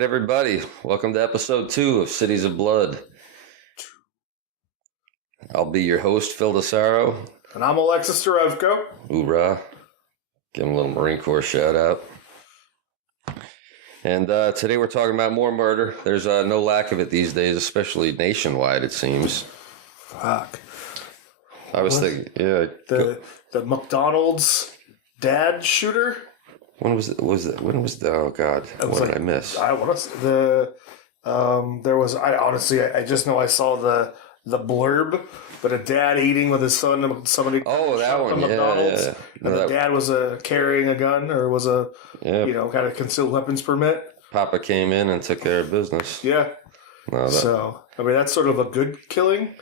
right, everybody. Welcome to episode 2 of Cities of Blood. I'll be your host, Phil DeSaro. And I'm Alexis Darevko. Hoorah. Give him a little Marine Corps shout out. And today we're talking about more murder. There's no lack of it these days, especially nationwide, it seems. Fuck. I was thinking, yeah. The McDonald's dad shooter? When was it? Oh, God. What did I miss? I want to. I just know I saw the blurb, but a dad eating with his son. Somebody. Oh, that one. McDonald's. Yeah. And the dad was carrying a gun or was kind of concealed weapons permit. Papa came in and took care of business. Yeah. So, I mean, that's sort of a good killing.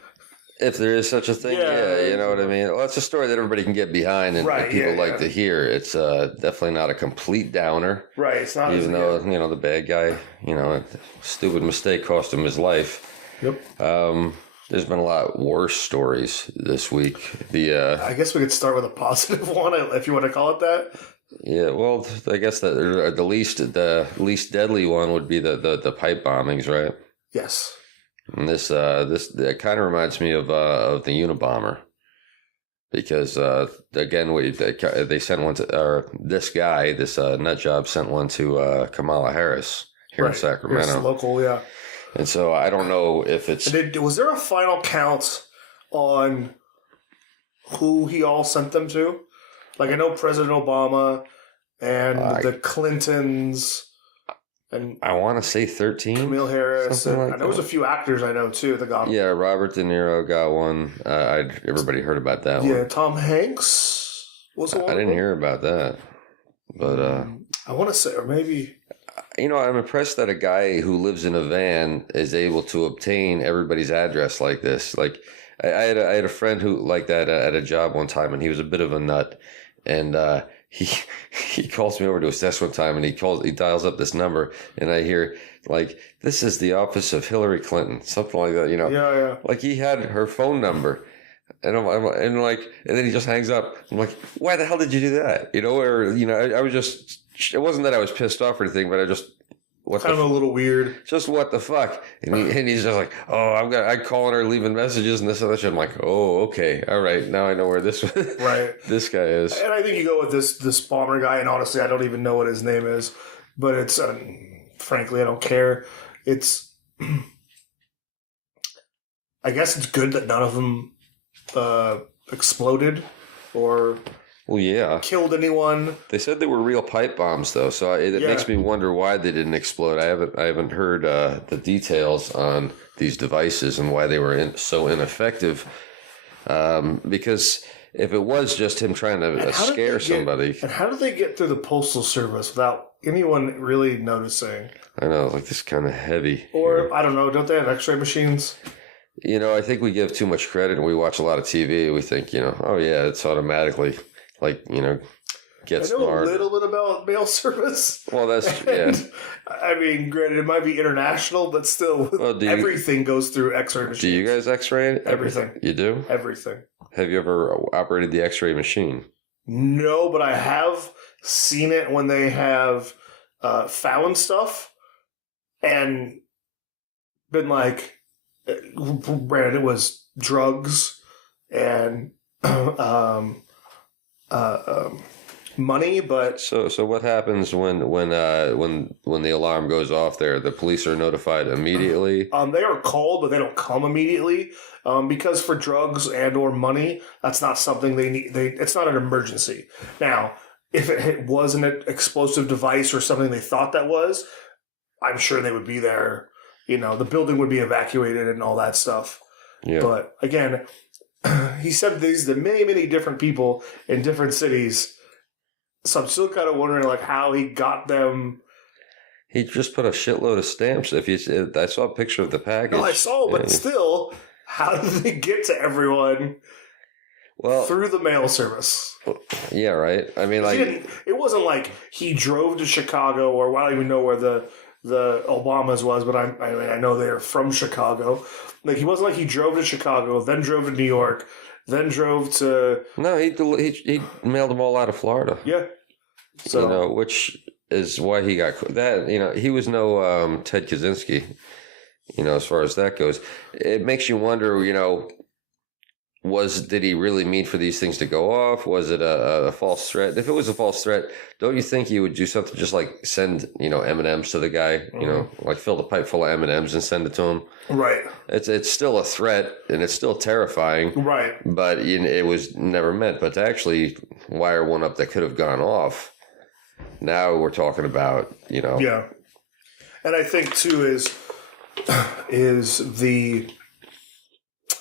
If there is such a thing, yeah, you know what I mean? Well, it's a story that everybody can get behind and people like to hear. It's definitely not a complete downer. Right, it's not. Even though, the bad guy, a stupid mistake cost him his life. Yep. There's been a lot worse stories this week. I guess we could start with a positive one, if you want to call it that. Yeah, well, I guess that the least deadly one would be the pipe bombings, right? Yes. And this kind of reminds me of the Unabomber, because again they sent one to this nut job sent one to Kamala Harris here in Sacramento, yes, local, yeah. And so I don't know if it's was there a final count on who he all sent them to? Like I know President Obama and the Clintons. And I want to say 13. Camille Harris. And like there was a few actors I know too that got them. Yeah, Robert De Niro got one. Everybody heard about that one. Yeah, Tom Hanks was one. I didn't hear about that, but I want to say, or maybe. I'm impressed that a guy who lives in a van is able to obtain everybody's address like this. Like, I had a friend who like that at a job one time, and he was a bit of a nut, and he calls me over to his desk one time, and he dials up this number, and I hear like, "This is the office of Hillary Clinton," something like that. Yeah. Like he had her phone number, and and then he just hangs up. I'm like, "Why the hell did you do that?" I was just. It wasn't that I was pissed off or anything, but I just a little weird. Just what the fuck? And he's just like, "Oh, I'm calling her, leaving messages and this and that shit." I'm like, "Oh, okay, all right. Now I know where this this guy is." And I think you go with this bomber guy, and honestly, I don't even know what his name is, but it's frankly, I don't care. It's I guess it's good that none of them exploded or. Well, yeah. Killed anyone. They said they were real pipe bombs, though, so it makes me wonder why they didn't explode. I haven't heard the details on these devices and why they were so ineffective. Because if it was just him trying to scare somebody, and how did they get through the Postal Service without anyone really noticing? I know, like this kind of heavy. Or I don't know. Don't they have X-ray machines? I think we give too much credit, and we watch a lot of TV. We think, oh yeah, it's automatically. Get smart. I know a little bit about mail service. Well, I mean, granted, it might be international, but still, everything goes through X-ray machines. Do you guys X-ray everything? You do? Everything. Have you ever operated the X-ray machine? No, but I have seen it when they have found stuff and been like, granted, it was drugs and money, but so what happens when the alarm goes off there? The police are notified immediately. They are called, but they don't come immediately because for drugs and or money, that's not something they need. It's not an emergency. Now, if it was an explosive device or something they thought that was, I'm sure they would be there. The building would be evacuated and all that stuff. Yeah. But again. He said these to many, many different people in different cities. So I'm still kind of wondering, like, how he got them. He just put a shitload of stamps. I saw a picture of the package. No, I saw, but still, how did they get to everyone? Well, through the mail service. Yeah, right. I mean, like, it wasn't like he drove to Chicago, or I don't even know where the Obamas was, but I know they're from Chicago. Like, he wasn't like he drove to Chicago, then drove to New York, then drove to... No, he mailed them all out of Florida. Yeah. So, which is why he got that. He was no Ted Kaczynski. As far as that goes, it makes you wonder. Did he really mean for these things to go off? Was it a false threat? If it was a false threat, don't you think you would do something just like send M&Ms to the guy? Like fill the pipe full of M&Ms and send it to him. Right. It's still a threat and it's still terrifying. Right. But it was never meant. But to actually wire one up that could have gone off. Now we're talking about Yeah, and I think too is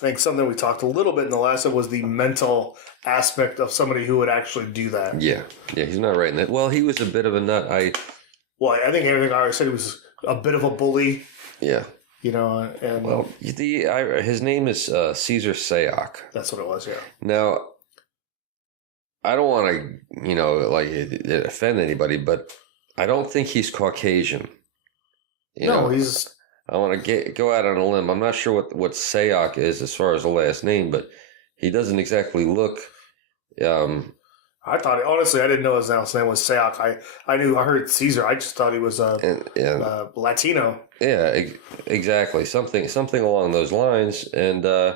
I think something we talked a little bit in the last one was the mental aspect of somebody who would actually do that. Yeah, he's not right in it. Well, he was a bit of a nut. I think everything I already said, he was a bit of a bully. Yeah. And his name is Caesar Sayoc. That's what it was. Yeah. Now, I don't want to offend anybody, but I don't think he's Caucasian. He's. I want to go out on a limb. I'm not sure what Sayoc is as far as the last name, but he doesn't exactly look. I thought honestly, I didn't know his last name was Sayoc. I heard Caesar. I just thought he was Latino. Yeah, exactly. Something along those lines. And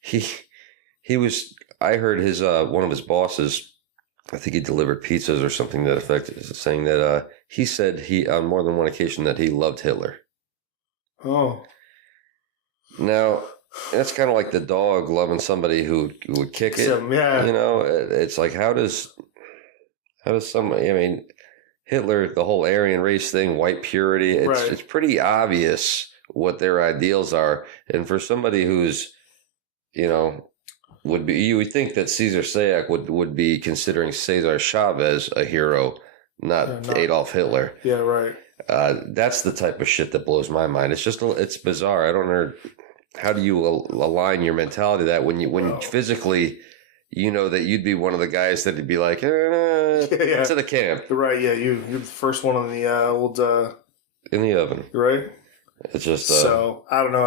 he was. I heard his one of his bosses. I think he delivered pizzas or something to that effect, saying that he said on more than one occasion that he loved Hitler. Oh. Now, that's kind of like the dog loving somebody who would kick it. Yeah. It's like, how does somebody, Hitler, the whole Aryan race thing, white purity, it's pretty obvious what their ideals are. And for somebody who's, you would think that Caesar Sayoc would be considering Cesar Chavez a hero, not Adolf Hitler. Yeah, right. That's the type of shit that blows my mind. It's bizarre. I don't know. How do you align your mentality to that when physically, that you'd be one of the guys that'd be like, to the camp. Right. Yeah. You're the first one on the old in the oven. Right. It's just so I don't know.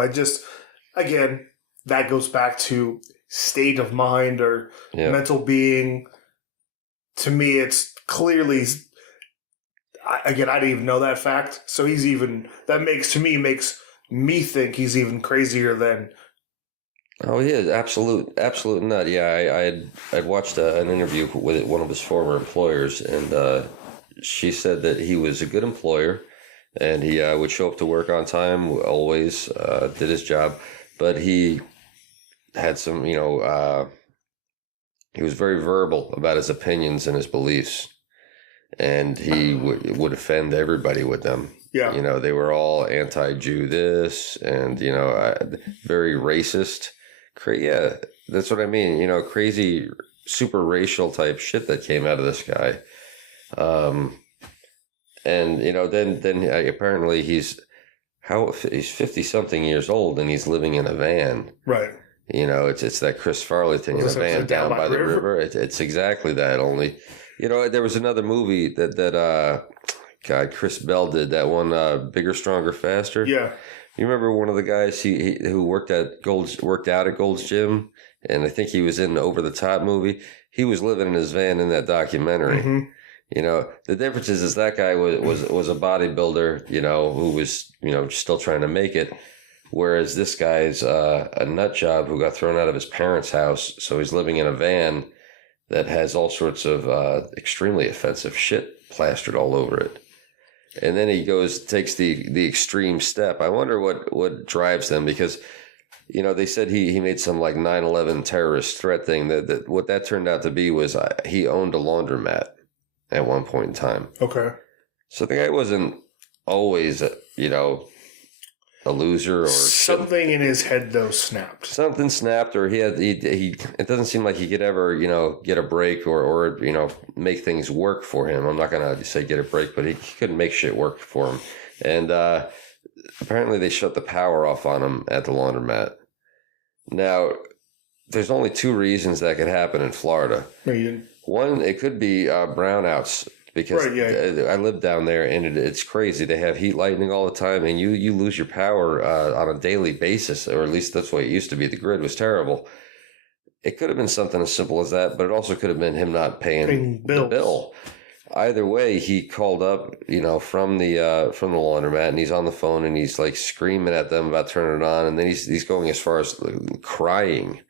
Again, that goes back to state of mind or mental being. To me, it's clearly. Again, I didn't even know that fact. So makes me think he's even crazier than. Oh, he is absolute nut. Yeah, I'd watched an interview with one of his former employers, and she said that he was a good employer, and he would show up to work on time, always did his job, but he had some, he was very verbal about his opinions and his beliefs. And he would offend everybody with them. Yeah. They were all anti-Jew this and, very racist. Yeah, that's what I mean. Crazy, super racial type shit that came out of this guy. And, then apparently he's 50-something years old and he's living in a van. Right. It's that Chris Farley thing in a van down by the river. It's exactly that, only... there was another movie that Chris Bell did, that one, Bigger, Stronger, Faster. Yeah. You remember one of the guys who worked out at Gold's Gym, and I think he was in the Over the Top movie. He was living in his van in that documentary. Mm-hmm. The difference is that guy was a bodybuilder, who was, still trying to make it. Whereas this guy's a nut job who got thrown out of his parents' house. So he's living in a van that has all sorts of extremely offensive shit plastered all over it. And then he takes the extreme step. I wonder what drives them, because, they said he made some like 9/11 terrorist threat thing. That what that turned out to be was he owned a laundromat at one point in time. Okay. So the guy wasn't always, a loser, or something in his head though snapped. Something snapped, or he it doesn't seem like he could ever, get a break or make things work for him. I'm not gonna say get a break, but he couldn't make shit work for him. And apparently they shut the power off on him at the laundromat. Now, there's only two reasons that could happen in Florida. One, it could be brownouts. Because I live down there, and it's crazy. They have heat lightning all the time, and you lose your power on a daily basis, or at least that's the way it used to be. The grid was terrible. It could have been something as simple as that, but it also could have been him not paying the bill. either way, he called up, from the laundromat, and he's on the phone, and he's like screaming at them about turning it on, and then he's going as far as crying,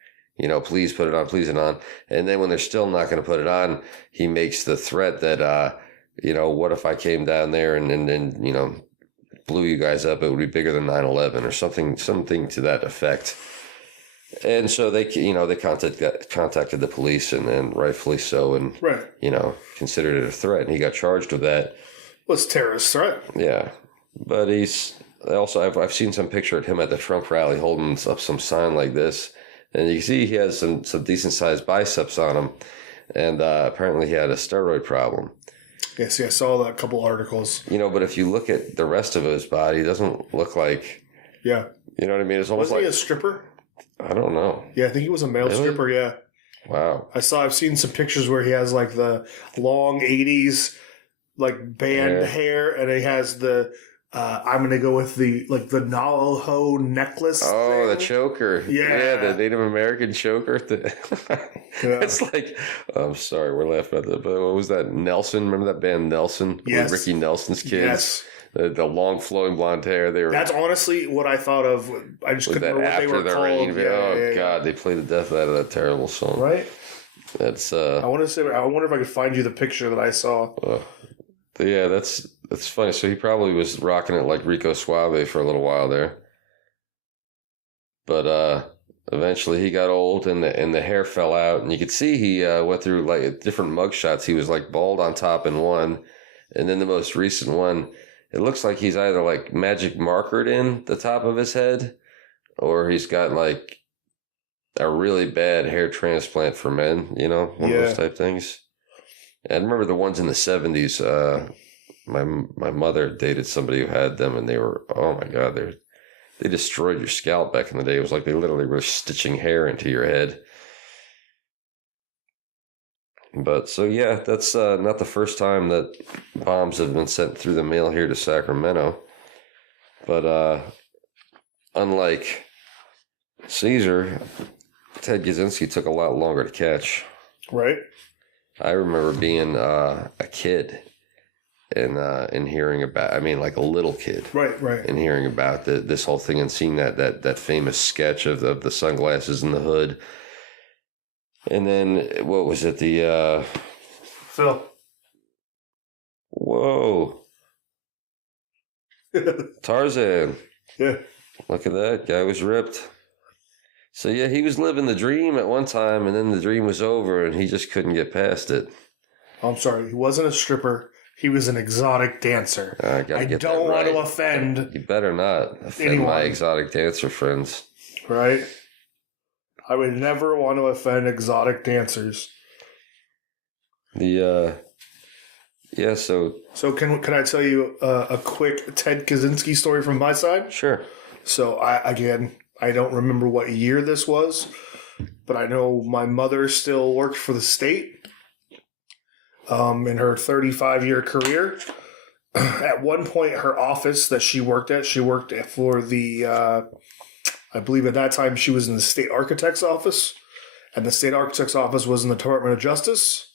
please put it on, please it on, and then when they're still not going to put it on, he makes the threat that what if I came down there and blew you guys up? It would be bigger than 9/11 or something to that effect. And so they contacted the police, and rightfully so, and Right. considered it a threat, and he got charged with that. Well, it's a terrorist threat. Yeah, but I've seen some picture of him at the Trump rally holding up some sign like this, and you can see he has some decent sized biceps on him, and apparently he had a steroid problem. Yes, I saw that couple articles. But if you look at the rest of his body, it doesn't look like. Yeah. You know what I mean? It's almost Wasn't like he a stripper? I don't know. Yeah, I think he was a male stripper. Yeah. Wow. I've seen some pictures where he has like the long 80s like band hair, and he has the I'm gonna go with the Navajo necklace. Oh, thing. the choker. Yeah, the Native American choker. It's like, I'm sorry, we're laughing at that. But what was that? Nelson? Remember that band Nelson? Yes. With Ricky Nelson's kids. Yes. The long flowing blonde hair. That's honestly what I thought of. I just couldn't remember what they were called. God, they played the death out of that terrible song. Right. That's. I wonder if I could find you the picture that I saw. Yeah, that's funny. So he probably was rocking it like Rico Suave for a little while there, but eventually he got old, and the hair fell out, and you could see he went through like different mugshots. He was like bald on top in one, and then the most recent one, it looks like he's either like magic markered in the top of his head, or he's got like a really bad hair transplant for men. One of those type things. I remember the ones in the 70s. My mother dated somebody who had them, and they were, oh my God, they destroyed your scalp back in the day. It was like they literally were stitching hair into your head. But so yeah, that's not the first time that bombs have been sent through the mail here to Sacramento. But unlike Caesar, Ted Kaczynski took a lot longer to catch. Right. I remember being a kid and hearing about, like a little kid. Right. And hearing about this whole thing and seeing that famous sketch of the sunglasses and the hood. And then, what was it? The, Phil. Whoa. Tarzan. Yeah. Look at that. Guy was ripped. So yeah, he was living the dream at one time, and then the dream was over, and he just couldn't get past it. I'm sorry, he wasn't a stripper. He was an exotic dancer. I don't want to offend. You better not offend anyone. My exotic dancer friends. Right? I would never want to offend exotic dancers. So can I tell you a quick Ted Kaczynski story from my side? Sure. So I don't remember what year this was, but I know my mother still worked for the state in her 35-year career. At one point, her office that she worked for the, I believe at that time she was in the state architect's office, and the state architect's office was in the Department of Justice.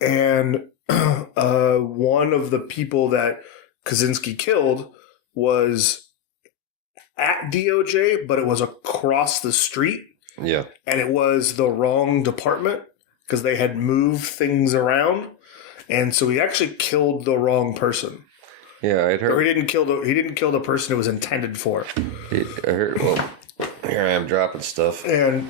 And one of the people that Kaczynski killed was at DOJ, but it was across the street. Yeah. And it was the wrong department because they had moved things around. And so he actually killed the wrong person. Yeah, I'd heard. Or he didn't kill the person it was intended for. I heard. Well, here I am dropping stuff. And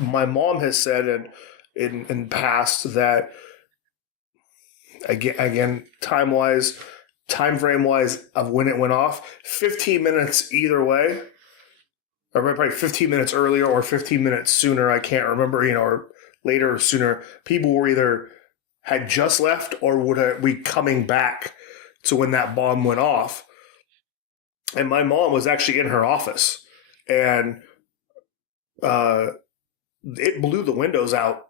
my mom has said in past that again time frame wise of when it went off, 15 minutes either way, or probably 15 minutes earlier or 15 minutes sooner, I can't remember, or later or sooner, people were either had just left or would be coming back to when that bomb went off. And my mom was actually in her office, and it blew the windows out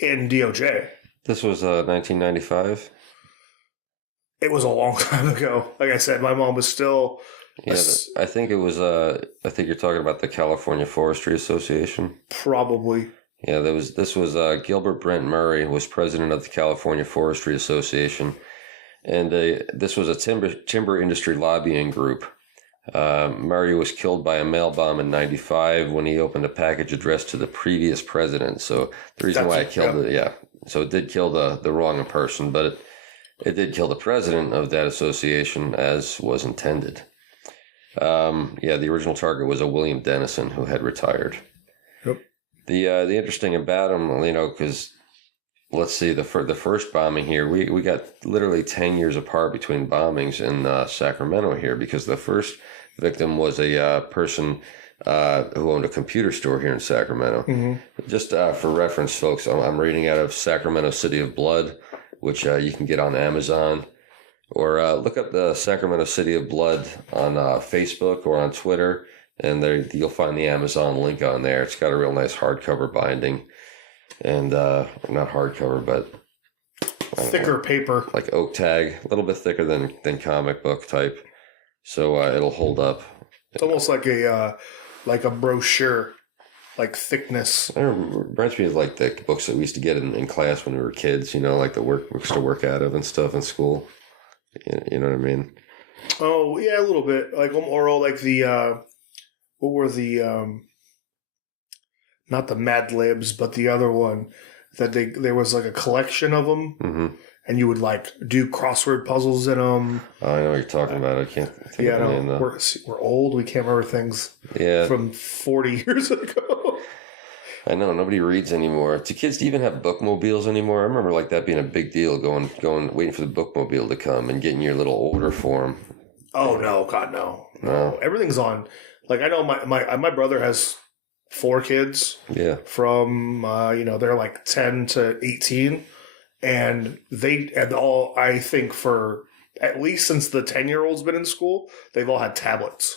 in DOJ. This was 1995. It was a long time ago. Like I said, my mom was still Yeah, I think it was. I think you're talking about the California Forestry Association. Probably. Yeah, this was Gilbert Brent Murray was president of the California Forestry Association, and this was a timber industry lobbying group. Murray was killed by a mail bomb in '95 when he opened a package addressed to the previous president. So the reason why it killed it, yeah, so it did kill the wrong person, but it did kill the president of that association as was intended. Yeah, the original target was a William Dennison who had retired. Yep. The interesting about him, because let's see, the first bombing here, we got literally 10 years apart between bombings in Sacramento here, because the first victim was a person who owned a computer store here in Sacramento. Mm-hmm. Just for reference, folks, I'm reading out of Sacramento City of Blood, which you can get on Amazon. Or look up the Sacramento City of Blood on Facebook or on Twitter, and there you'll find the Amazon link on there. It's got a real nice hardcover binding, and not hardcover, but thicker paper, like oak tag, a little bit thicker than comic book type, so it'll hold up. It's almost like a brochure, like thickness. It reminds me of like the books that we used to get in class when we were kids. Like the books to work out of and stuff in school. You know what I mean? Oh yeah, a little bit. Like like the what were the not the Mad Libs, but the other one that there was like a collection of them, mm-hmm. and you would like do crossword puzzles in them. Oh, I know what you're talking about. I can't think of the name though. We're old. We can't remember things. Yeah. From 40 years ago. I know, nobody reads anymore. Do kids even have bookmobiles anymore? I remember like that being a big deal, going, waiting for the bookmobile to come and getting your little order form. Oh no, God no. Everything's on. Like I know my brother has 4 kids. Yeah. From they're like 10 to 18, and all I think for at least since the 10-year-old's been in school, they've all had tablets.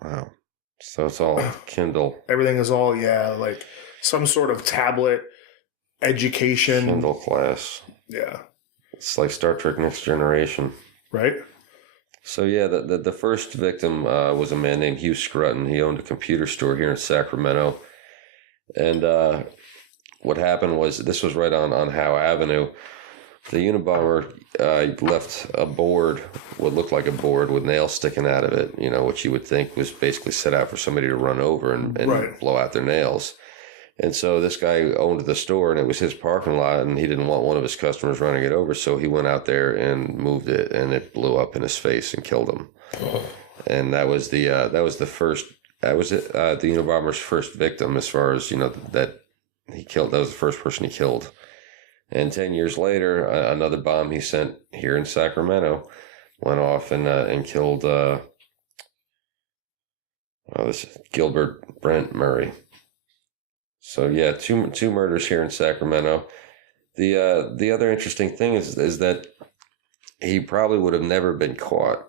Wow. So it's all Kindle. Everything is all like some sort of tablet education. Kindle class. Yeah. It's like Star Trek Next Generation. Right? So yeah, the first victim was a man named Hugh Scruton. He owned a computer store here in Sacramento. And what happened was, this was right on Howe Avenue. The Unabomber left a board, what looked like a board with nails sticking out of it, which you would think was basically set out for somebody to run over and right. blow out their nails. And so this guy owned the store, and it was his parking lot, and he didn't want one of his customers running it over, so he went out there and moved it, and it blew up in his face and killed him. Oh. And that was the Unabomber's first victim, as far as that he killed. That was the first person he killed. And 10 years later, another bomb he sent here in Sacramento went off and killed this Gilbert Brent Murray. So yeah, two murders here in Sacramento. The other interesting thing is that he probably would have never been caught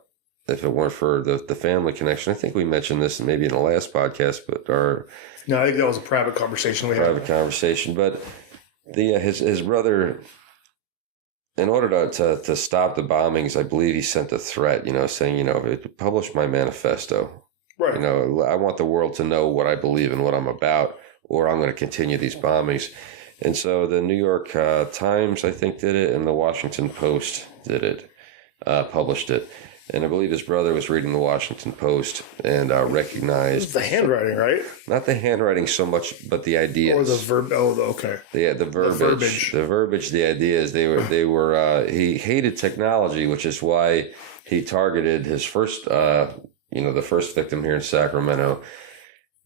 if it weren't for the family connection. I think we mentioned this maybe in the last podcast, no, I think that was a private conversation we had. Private conversation, but his brother, in order to stop the bombings, I believe he sent a threat, saying, publish my manifesto. Right. I want the world to know what I believe and what I'm about, or I'm going to continue these bombings. And so the New York Times, I think, did it, and the Washington Post did it, published it. And I believe his brother was reading the Washington Post and recognized... the handwriting, right? Not the handwriting so much, but the ideas. Or the verb... Oh, okay. Yeah, the verbiage. The verbiage, the ideas. He hated technology, which is why he targeted his first, the first victim here in Sacramento,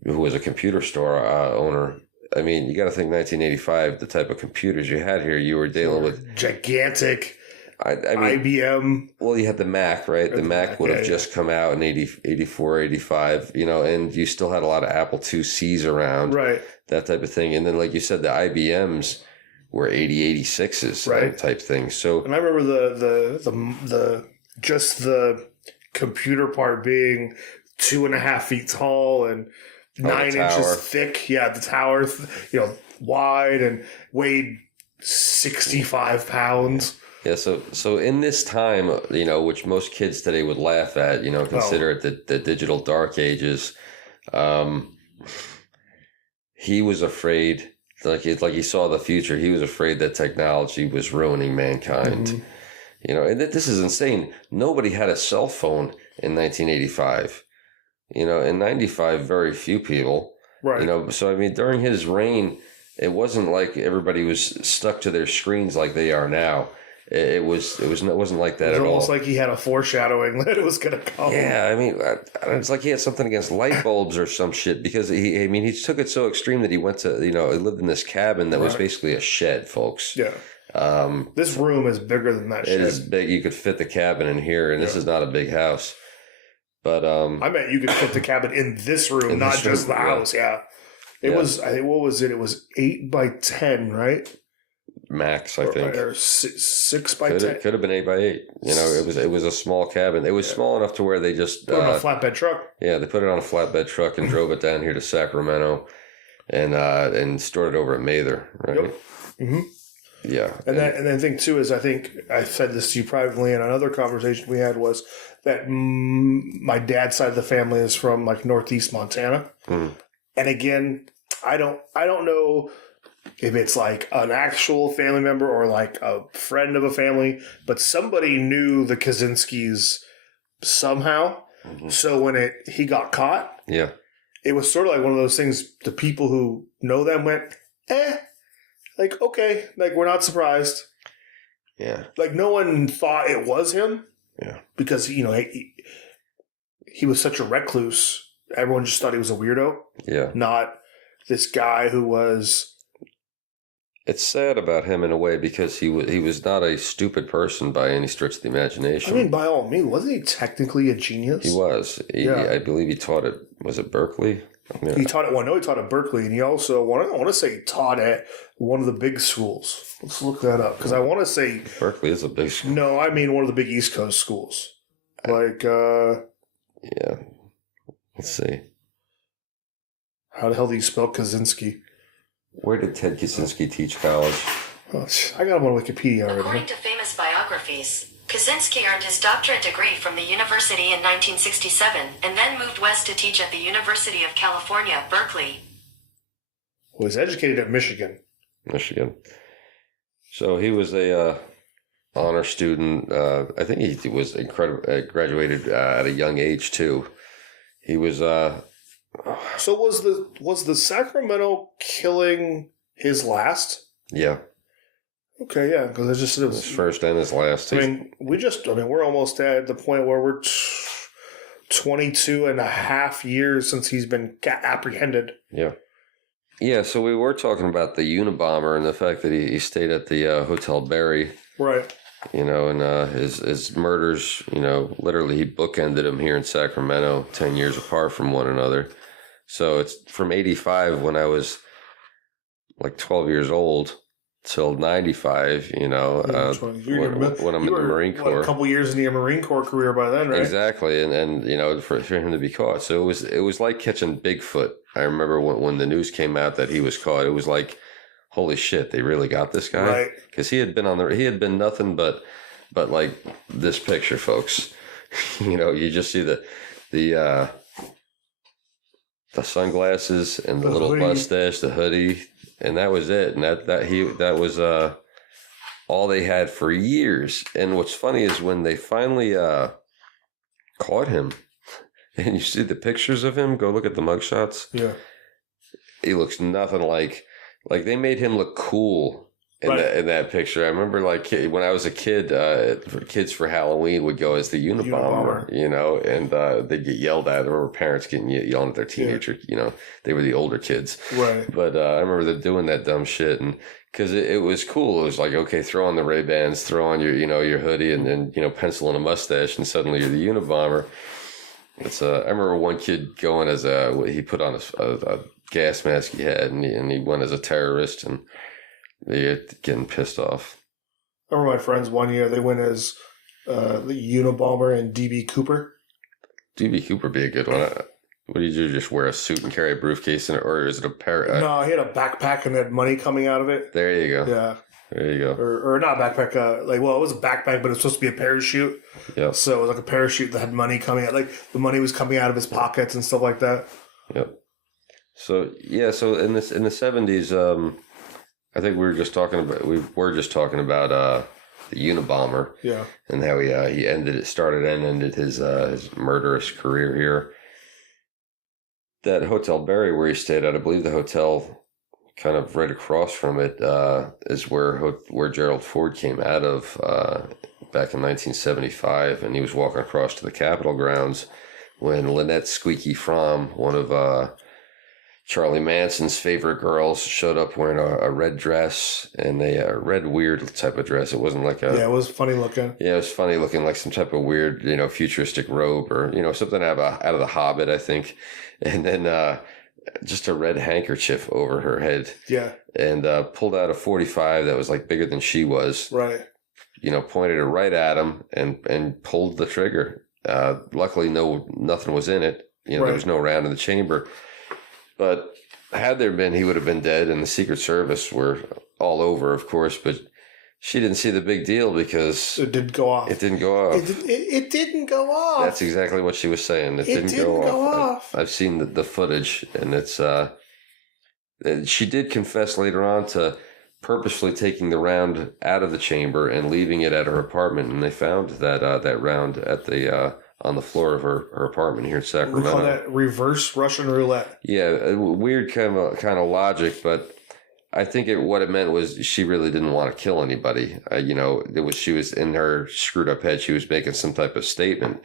who was a computer store owner. I mean, you got to think 1985, the type of computers you had here, you were dealing with... Gigantic... I mean, IBM. Well, you had the Mac, right? The Mac would have just come out in 84, 85, and you still had a lot of Apple IICs around. Right. That type of thing. And then, like you said, the IBMs were 86s right. type thing. So, and I remember the computer part being 2.5 feet tall and 9 inches thick. Yeah, the tower, wide and weighed 65 pounds. Yeah, so in this time, which most kids today would laugh at, consider it the digital dark ages. Um, he was afraid, like he saw the future. He was afraid that technology was ruining mankind. Mm-hmm. And this is insane. Nobody had a cell phone in 1985. In 95, very few people. Right. So I mean, during his reign, it wasn't like everybody was stuck to their screens like they are now. It wasn't like that It was at all. almost like he had a foreshadowing that it was going to come. Yeah, I mean, it's like he had something against light bulbs or some shit because he took it so extreme that he went to, he lived in this cabin that was basically a shed, folks. Yeah. This room is bigger than that shed. It is big. You could fit the cabin in here, and this is not a big house. But I meant you could fit the cabin in this room, not just the house. Yeah. It was, I think, what was it? It was 8 by 10, right? Max, I think. Or 6 by 10. Could have been 8 by 8. It was a small cabin. It was small enough to where they just put it on a flatbed truck. Yeah, they put it on a flatbed truck and drove it down here to Sacramento, and stored it over at Mather, right? Yep. Mm-hmm. Yeah, and then the thing too is I think I said this to you privately in another conversation we had was that my dad's side of the family is from like northeast Montana, and again I don't know if it's like an actual family member or like a friend of a family, but somebody knew the Kaczynskis somehow. Mm-hmm. So when he got caught, it was sort of like one of those things. The people who know them went, like, okay, like we're not surprised. Yeah, like no one thought it was him. Yeah, because he was such a recluse. Everyone just thought he was a weirdo. Yeah, not this guy who was. It's sad about him in a way because he was not a stupid person by any stretch of the imagination. I mean, by all means, wasn't he technically a genius? He was. I believe he taught at, was it Berkeley? He taught at, well, no, he taught at Berkeley, and he also, I want to say he taught at one of the big schools. Let's look that up, because I want to say... Berkeley is a big school. No, I mean one of the big East Coast schools. Yeah. Let's see. How the hell do you spell Kaczynski? Where did Ted Kaczynski teach college? Oh, I got him on Wikipedia already. According to famous biographies, Kaczynski earned his doctorate degree from the university in 1967 and then moved west to teach at the University of California, Berkeley. Well, he's educated at Michigan. So he was a honor student. I think he was incredible. Graduated at a young age too. He was. So was the Sacramento killing his last? Yeah. Okay, yeah, because I just said it was his first and his last. I mean, we're almost at the point where we're 22 and a half years since he's been apprehended. Yeah. Yeah, so we were talking about the Unabomber and the fact that he stayed at the Hotel Berry. Right. And his murders, literally he bookended them here in Sacramento, 10 years apart from one another. So it's from 85 when I was like 12 years old till 95, when I'm in the Marine Corps. A couple years into your Marine Corps career by then, right? Exactly, and for him to be caught. So it was like catching Bigfoot. I remember when the news came out that he was caught, it was like, holy shit, they really got this guy? Right. Because he had been nothing but like this picture, folks. You just see the sunglasses and the little hoodie. mustache, the hoodie, and that was it. And that was all they had for years. And what's funny is when they finally caught him, and you see the pictures of him, go look at the mugshots. Yeah, he looks nothing like they made him look cool. In that picture, I remember when I was a kid, kids for Halloween would go as the Unabomber, and they'd get yelled at. I remember parents yelling at their teenager, they were the older kids. Right. But I remember them doing that dumb shit, and because it was cool. It was like, okay, throw on the Ray-Bans, throw on your hoodie, and then pencil in a mustache, and suddenly you're the Unabomber. I remember one kid going as he put on a gas mask he had, and he went as a terrorist, and they're getting pissed off. I remember my friends one year, they went as the Unabomber and DB Cooper. DB Cooper be a good one. What do you do? Just wear a suit and carry a briefcase in it, or is it a pair? No, he had a backpack and had money coming out of it. There you go. Yeah. There you go. Or not backpack, it was a backpack, but it was supposed to be a parachute. Yep. So it was like a parachute that had money coming out, like the money was coming out of his pockets and stuff like that. Yep. So so in the 70s, I think we were just talking about the Unabomber. Yeah. And how he ended his murderous career here. That Hotel Berry where he stayed at, I believe the hotel kind of right across from it is where Gerald Ford came out of back in 1975, and he was walking across to the Capitol grounds when Lynette Squeaky Fromm, one of Charlie Manson's favorite girls, showed up wearing a red dress and a red weird type of dress. It wasn't like it was funny looking. Yeah, it was funny looking, like some type of weird, futuristic robe or something out of the Hobbit, I think, and then just a red handkerchief over her head. Yeah, and pulled out a .45 that was like bigger than she was. Right. Pointed it right at him and pulled the trigger. Luckily, nothing was in it. There was no round in the chamber. But had there been, he would have been dead, and the Secret Service were all over, of course. But she didn't see the big deal because it didn't go off. It didn't go off. It didn't go off. That's exactly what she was saying. It didn't go off. I've seen the footage, and it's she did confess later on to purposefully taking the round out of the chamber and leaving it at her apartment, and they found that round at the on the floor of her apartment here in Sacramento. We call that reverse Russian roulette. Yeah, weird kind of logic, but I think what it meant was she really didn't want to kill anybody. She was in her screwed up head. She was making some type of statement.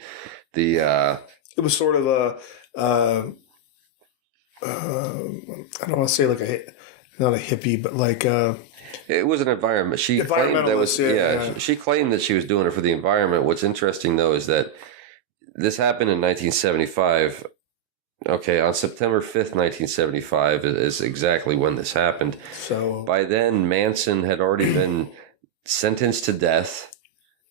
It was sort of I don't want to say like not a hippie, but like it was an environment. She claimed that was She claimed that she was doing it for the environment. What's interesting though is that this happened in 1975. Okay, on September 5th, 1975 is exactly when this happened. So by then, Manson had already been sentenced to death,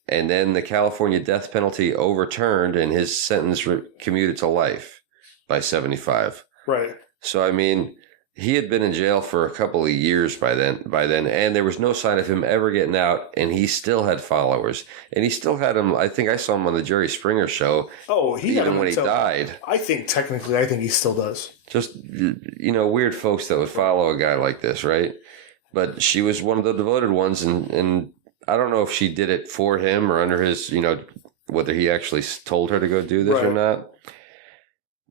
and then the California death penalty overturned, and his sentence commuted to life by 75. Right. So, I mean, he had been in jail for a couple of years by then, and there was no sign of him ever getting out, and he still had followers. And he still had him, I think I saw him on the Jerry Springer show. Oh, he had him when he died. I think he still does. Just, weird folks that would follow a guy like this, right? But she was one of the devoted ones, and I don't know if she did it for him or under his, whether he actually told her to go do this or not.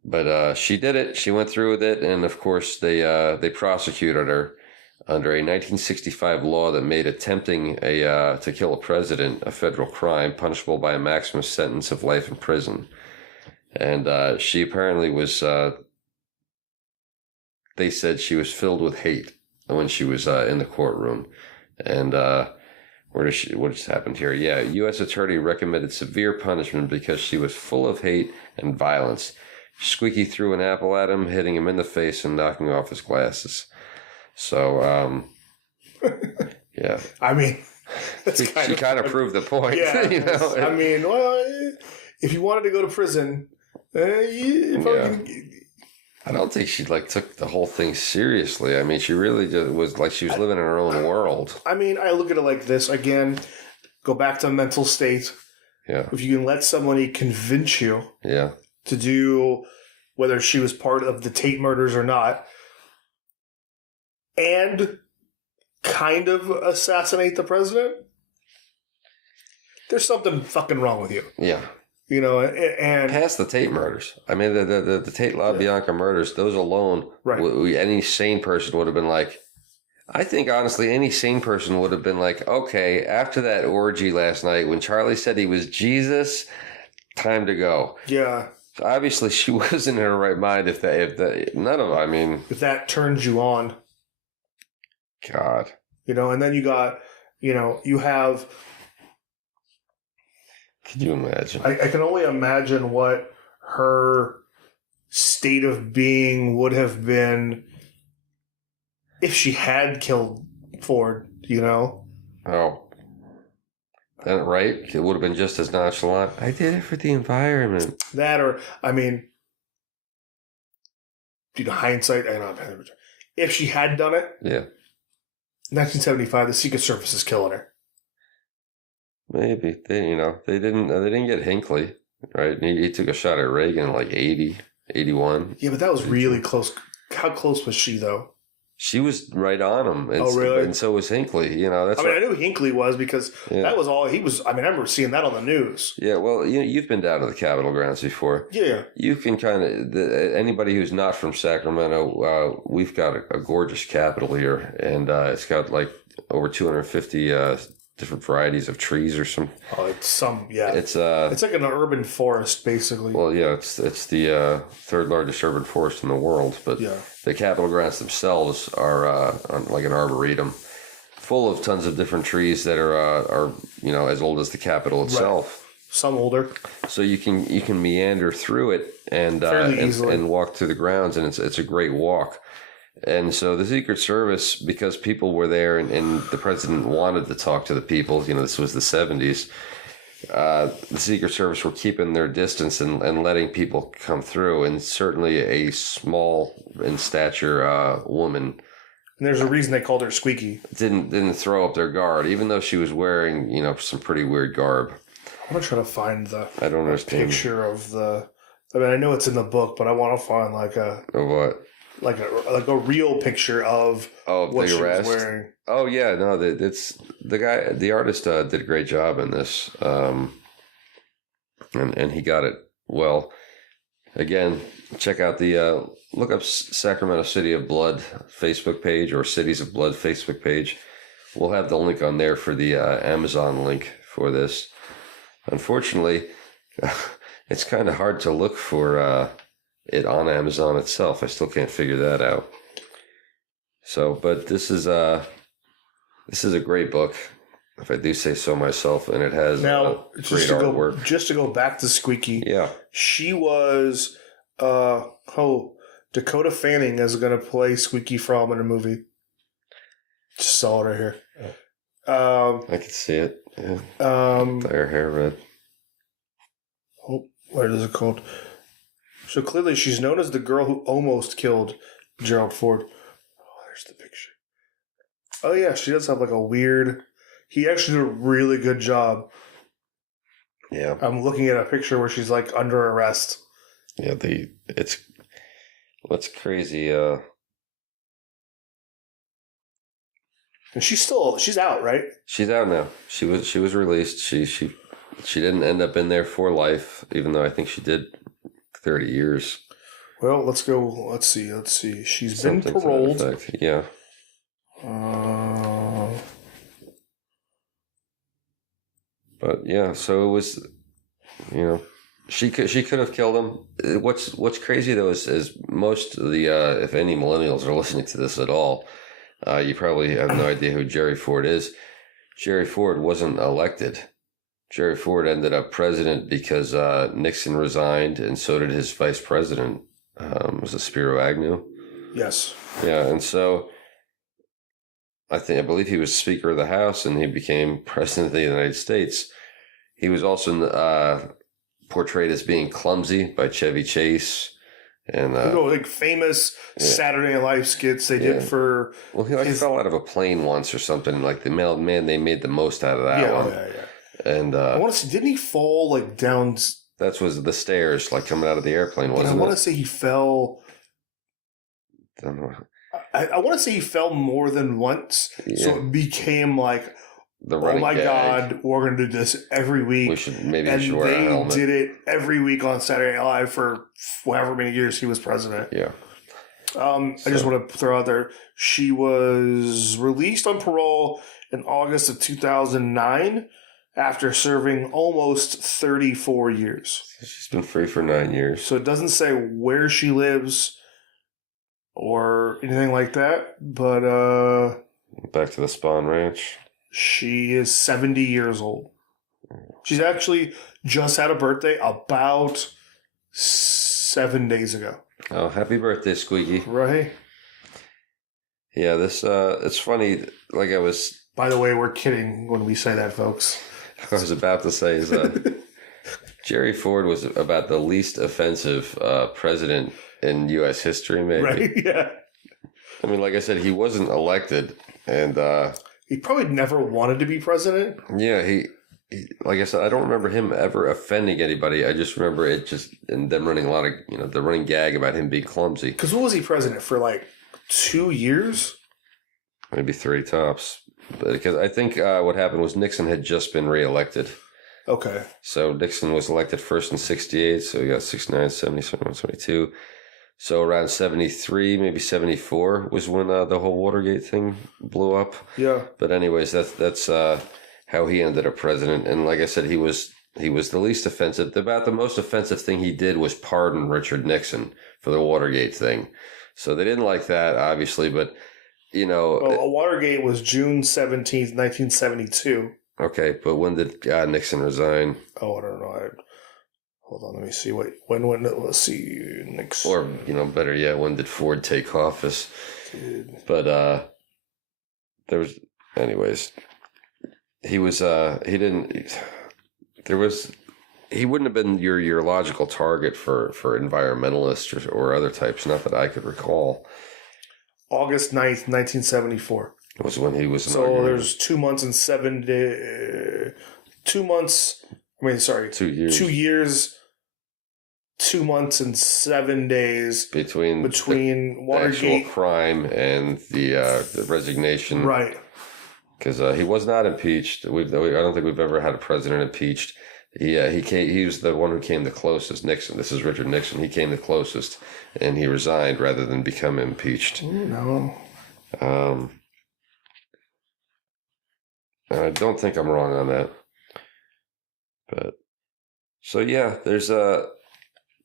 But she did it. She went through with it, and of course they prosecuted her under a 1965 law that made attempting to kill a president a federal crime, punishable by a maximum sentence of life in prison. And she apparently was. They said she was filled with hate when she was in the courtroom, and what just happened here? Yeah, U.S. attorney recommended severe punishment because she was full of hate and violence. Squeaky threw an apple at him, hitting him in the face and knocking off his glasses. So, yeah. I mean, she kind of proved the point. Yeah. I mean, well, if you wanted to go to prison, I don't think she took the whole thing seriously. I mean, she really just was like she was living in her own world. I mean, I look at it like this again. Go back to mental state. Yeah. If you can let somebody convince you. Yeah. To do whether she was part of the Tate murders or not, and kind of assassinate the president, there's something fucking wrong with you. Yeah. And past the Tate murders. I mean, the Tate LaBianca murders, those alone, right. Any sane person would have been like, I think, honestly, any sane person would have been like, okay, after that orgy last night, when Charlie said he was Jesus, time to go. Yeah. So obviously, she wasn't in her right mind if that turns you on. God. And then you got, you have. Could you imagine? I can only imagine what her state of being would have been if she had killed Ford, Oh. Right? It would have been just as nonchalant. I did it for the environment. That, or, I mean, hindsight, I don't know. If she had done it, yeah, 1975, the Secret Service is killing her. Maybe they didn't get Hinckley, right? He took a shot at Reagan in like 80, 81. Yeah, but that was really close. How close was she, though? She was right on him. And, oh, really? And so was Hinckley. That's. I knew Hinckley was because that was all he was. I remember seeing that on the news. Yeah, well, you've been down to the Capitol grounds before. Yeah. You can kind of anybody who's not from Sacramento. We've got a gorgeous Capitol here, and it's got like over 250 different varieties of trees or some. Oh, it's some. Yeah. It's like an urban forest, basically. Well, yeah, it's the third largest urban forest in the world, but the Capitol grounds themselves are like an arboretum, full of tons of different trees that are as old as the Capitol itself. Right. Some older. So you can meander through it and walk through the grounds, and it's a great walk. And so the Secret Service, because people were there and the president wanted to talk to the people, this was the 70s, the Secret Service were keeping their distance and letting people come through. And certainly a small in stature woman. And there's a reason they called her Squeaky. Didn't throw up their guard, even though she was wearing, some pretty weird garb. I'm going to try to find I don't understand. Picture of I know it's in the book, but I want to find like a... Of what? Like a real picture of what she was wearing. Oh yeah, no, it's the artist did a great job in this, and he got it well. Again, check out the look up Sacramento City of Blood Facebook page or Cities of Blood Facebook page. We'll have the link on there for the Amazon link for this. Unfortunately, it's kind of hard to look for. It on Amazon itself. I still can't figure that out. So, but this is a great book, if I do say so myself, and it has great artwork. Just to go back to Squeaky, yeah, she was Dakota Fanning is going to play Squeaky Fromm in a movie. Just saw it right here. I can see it. Yeah. Dye her hair red. Oh, what is it called? So clearly she's known as the girl who almost killed Gerald Ford. Oh, there's the picture. Oh, yeah, she does have like a weird... He actually did a really good job. Yeah. I'm looking at a picture where she's like under arrest. Yeah, what's crazy... And she's out, right? She's out now. She was released. She didn't end up in there for life, even though I think she did... 30 years. Well, let's go. Let's see. She's been paroled. Yeah. But yeah, so it was, she could have killed him. What's crazy though is most of the if any millennials are listening to this at all, you probably have no idea who Jerry Ford is. Jerry Ford wasn't elected. Jerry Ford ended up president because Nixon resigned, and so did his vice president. Was it Spiro Agnew? Yes. Yeah, and so I believe he was Speaker of the House, and he became president of the United States. He was also portrayed as being clumsy by Chevy Chase. And like famous Saturday Night Live skits they did for. Well, he fell out of a plane once or something. Like the man, they made the most out of that one. Yeah. And I want to see, didn't he fall like down? That was the stairs, like coming out of the airplane, wasn't it? I want to say he fell. I don't know. I want to say he fell more than once, so it became like, oh my God, we're going to do this every week. We should wear a helmet. They did it every week on Saturday Night Live for however many years he was president. Yeah. I just want to throw out there, she was released on parole in August of 2009 after serving almost 34 years. She's been free for 9 years. So it doesn't say where she lives or anything like that, but back to the Spawn Ranch. She is 70 years old. She's actually just had a birthday about 7 days ago. Oh, happy birthday, Squeaky. Right? Yeah, this it's funny, like I was... By the way, we're kidding when we say that, folks. I was about to say is Jerry Ford was about the least offensive president in U.S. history, maybe. Right, yeah. I mean, like I said, he wasn't elected, and He probably never wanted to be president. yeah, he like I said, I don't remember him ever offending anybody. I just remember and them running a lot of the running gag about him being clumsy. Because what was he president for, like 2 years? Maybe 3 tops. Because I think what happened was Nixon had just been reelected. Okay. So Nixon was elected first in 68, so he got 69, 70, 71, 72. So around 73, maybe 74 was when the whole Watergate thing blew up. Yeah. But anyways, that's how he ended up president. And like I said, he was the least offensive. About the most offensive thing he did was pardon Richard Nixon for the Watergate thing. So they didn't like that, obviously, but Well, Watergate was June 17th, 1972. Okay, but when did Nixon resign? Oh, I don't know. Hold on, let me see. Wait, let's see. Nixon. Or, better yet, when did Ford take office? Did... But there was, anyways, he was, he didn't, there was, he wouldn't have been your logical target for environmentalists or other types, not that I could recall. August 9th, 1974. Was when he was So there's 2 months and 7 days. 2 months. I mean, sorry. 2 years. 2 years. 2 months and 7 days between Watergate, the actual crime and the resignation. Right. Because he was not impeached. I don't think we've ever had a president impeached. He was the one who came the closest. Nixon. This is Richard Nixon. He came the closest, and he resigned rather than become impeached. No. I don't think I'm wrong on that. But so yeah,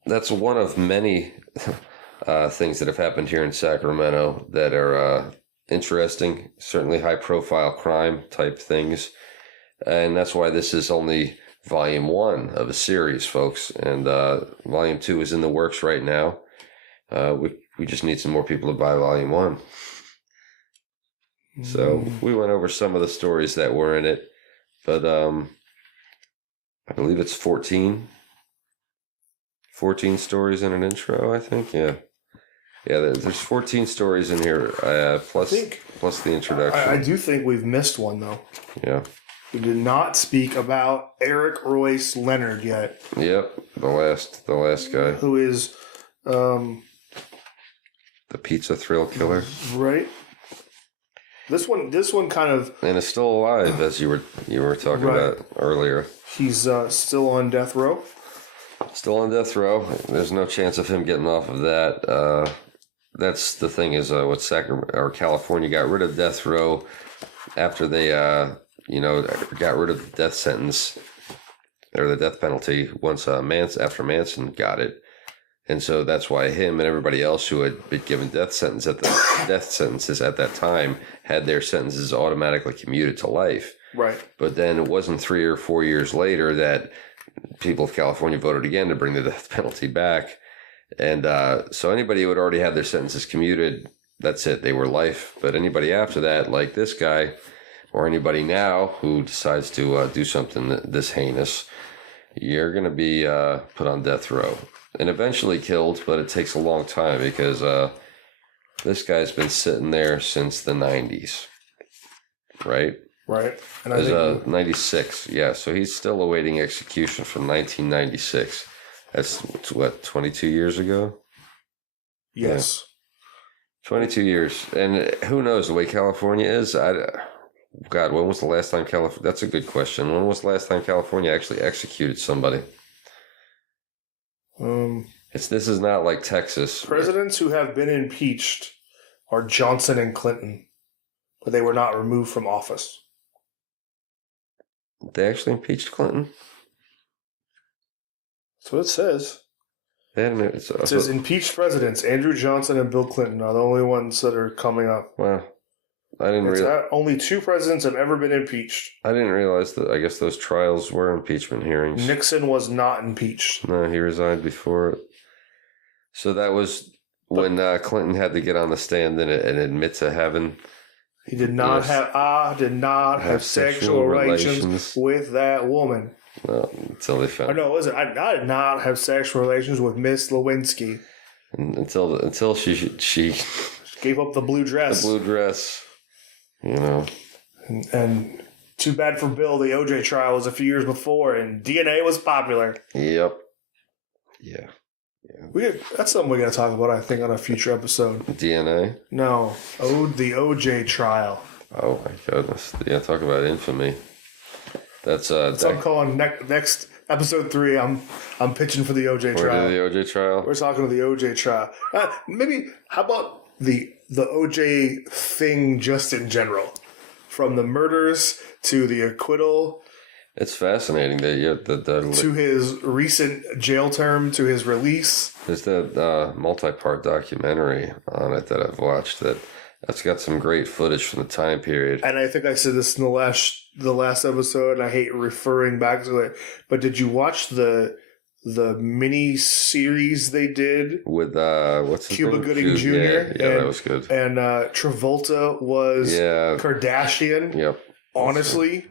that's one of many things that have happened here in Sacramento that are interesting. Certainly high-profile crime type things, and that's why this is only Volume 1 of a series, folks. And Volume 2 is in the works right now. We just need some more people to buy Volume 1. So we went over some of the stories that were in it, but I believe it's 14 stories in an intro, I think. Yeah, there's 14 stories in here, plus the introduction. I do think we've missed one, though. Yeah. We did not speak about Eric Royce Leonard yet. Yep, the last guy. Who is... the pizza thrill killer. Right. This one kind of... And is still alive, as you were talking about earlier. He's still on death row. Still on death row. There's no chance of him getting off of that. That's the thing is, what Sacramento or California got rid of death row after they, got rid of the death sentence or the death penalty once after Manson got it. And so that's why him and everybody else who had been given death sentences at that time had their sentences automatically commuted to life. Right. But then it wasn't 3 or 4 years later that people of California voted again to bring the death penalty back. And so anybody who had already had their sentences commuted, that's it. They were life. But anybody after that, like this guy, or anybody now who decides to do something this heinous, you're going to be put on death row. And eventually killed, but it takes a long time because this guy's been sitting there since the 90s, right? Right. And I think 96, yeah. So he's still awaiting execution from 1996. That's what, 22 years ago? Yes. Yeah. 22 years. And who knows the way California is? God, when was the last time California... That's a good question. When was the last time California actually executed somebody? This is not like Texas. Presidents who have been impeached are Johnson and Clinton, but they were not removed from office. They actually impeached Clinton? That's what it says. It says impeached presidents Andrew Johnson and Bill Clinton are the only ones that are coming up. Wow. I didn't realize. Only 2 presidents have ever been impeached. I didn't realize that. I guess those trials were impeachment hearings. Nixon was not impeached. No, he resigned before it. So that was when Clinton had to get on the stand and admit to having... He did not have sexual relations with that woman. No, until they found... No, listen, I did not have sexual relations with Miss Lewinsky. Until she Gave up the blue dress. The blue dress. You know. And too bad for Bill, the OJ trial was a few years before, and DNA was popular. Yep. Yeah. That's something we're going to talk about, I think, on a future episode. DNA? No. The OJ trial. Oh, my goodness. Yeah, talk about infamy. That's So I'm calling next episode 3. I'm pitching for the OJ trial. The OJ trial? We're talking to the OJ trial. Maybe, how about the OJ thing just in general? From the murders to the acquittal. It's fascinating that to his recent jail term, to his release. There's that multi-part documentary on it that I've watched that's got some great footage from the time period. And I think I said this in the last episode, and I hate referring back to it. But did you watch the mini series they did with what's his Cuba name? Gooding Jr.? Yeah, that was good. And Travolta was Kardashian. Yep. Honestly,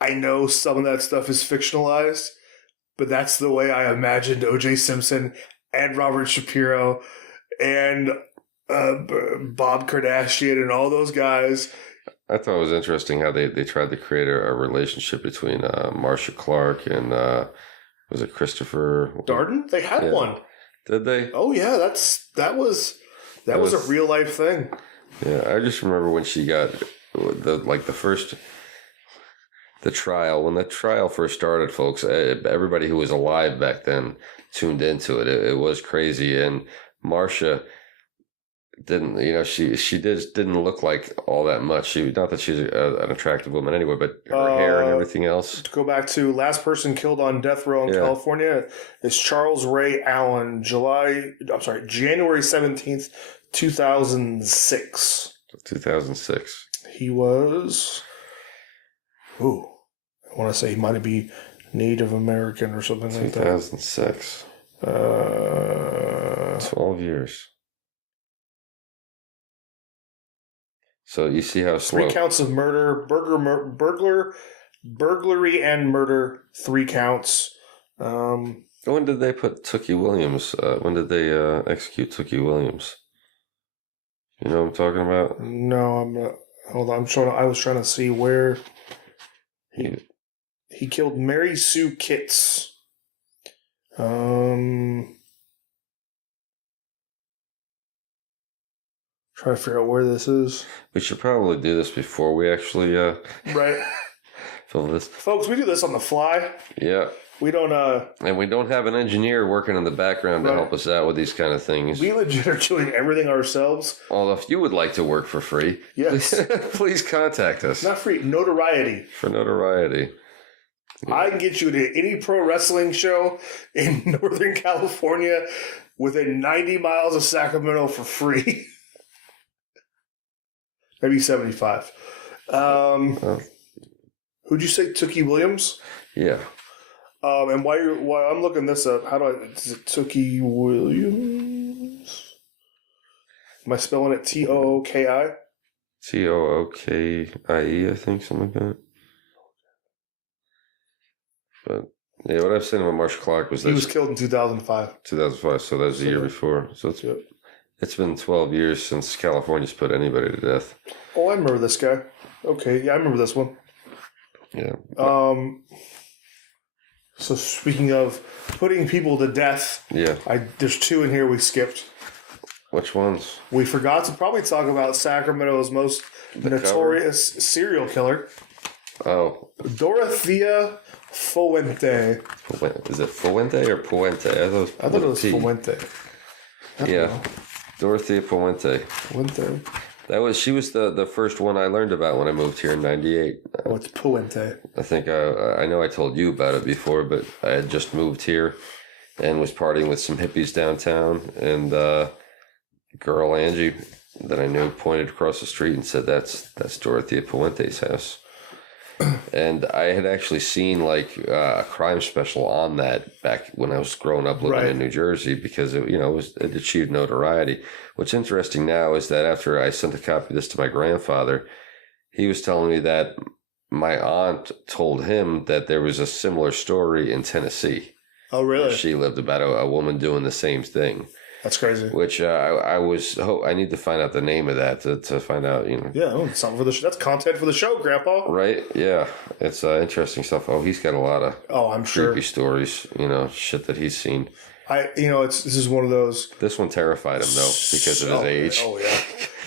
I know some of that stuff is fictionalized, but that's the way I imagined O.J. Simpson and Robert Shapiro and Bob Kardashian and all those guys. I thought it was interesting how they tried to create a relationship between Marcia Clark and was it Christopher Darden? They had one. Did they? Oh yeah, that was a real life thing. Yeah, I just remember when she got the trial. When the trial first started, folks, everybody who was alive back then tuned into it. It was crazy, and Marcia didn't, she didn't look like all that much. Not that she's an attractive woman anyway, but her hair and everything else. To go back to last person killed on death row in California is Charles Ray Allen, January 17th, 2006. 2006. He was, I want to say he might be Native American or something like that. 2006. 12 years. So you see how slow. 3 counts of murder, burglary and murder, 3 counts. When did they put Tookie Williams? When did they execute Tookie Williams? You know what I'm talking about? No, I'm not. Hold on, I was trying to see where he killed Mary Sue Kitts. Trying to figure out where this is. We should probably do this before we actually right. film this. Folks, we do this on the fly. Yeah. We don't and we don't have an engineer working in the background to help us out with these kind of things. We legit are doing everything ourselves. Although if you would like to work for free, yes, please contact us. Not free, notoriety. For notoriety. Yeah. I can get you to any pro wrestling show in Northern California within 90 miles of Sacramento for free. Maybe 75. Who'd you say? Tookie Williams? Yeah. And while I'm looking this up, is it Tookie Williams? Am I spelling it Tooki? Tookie, I think, something like that. But yeah, what I've seen about Marcia Clark was that he was killed in 2005. 2005, so that was the year before. So it's been 12 years since California's put anybody to death. Oh, I remember this guy. Okay, yeah, I remember this one. Yeah. So speaking of putting people to death, there's 2 in here we skipped. Which ones? We forgot to probably talk about Sacramento's most notorious serial killer. Oh. Dorothea Fuente. Is it Fuente or Puente? I thought it was Fuente. Yeah. Dorothea Puente. She was the first one I learned about when I moved here in 98. Oh, it's Puente. I think I know I told you about it before, but I had just moved here and was partying with some hippies downtown, and girl Angie that I knew pointed across the street and said, that's Dorothea Puente's house. And I had actually seen a crime special on that back when I was growing up living in New Jersey, because it achieved notoriety. What's interesting now is that after I sent a copy of this to my grandfather, he was telling me that my aunt told him that there was a similar story in Tennessee. Oh, really? She lived about a woman doing the same thing. That's crazy. Which I need to find out the name of that to find out, Yeah, something for the show. That's content for the show, Grandpa. Right? Yeah, it's interesting stuff. Oh, he's got a lot of I'm sure creepy stories, shit that he's seen. This is one of those. This one terrified him though because of his age. Oh yeah,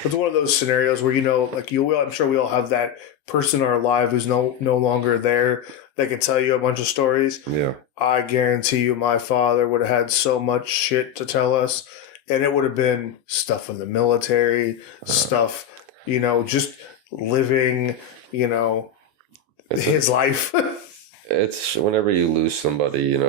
it's one of those scenarios where like you will. I'm sure we all have that person in our life who's no longer there that can tell you a bunch of stories. Yeah, I guarantee you, my father would have had so much shit to tell us, and it would have been stuff in the military, stuff, just living, his life. It's whenever you lose somebody, you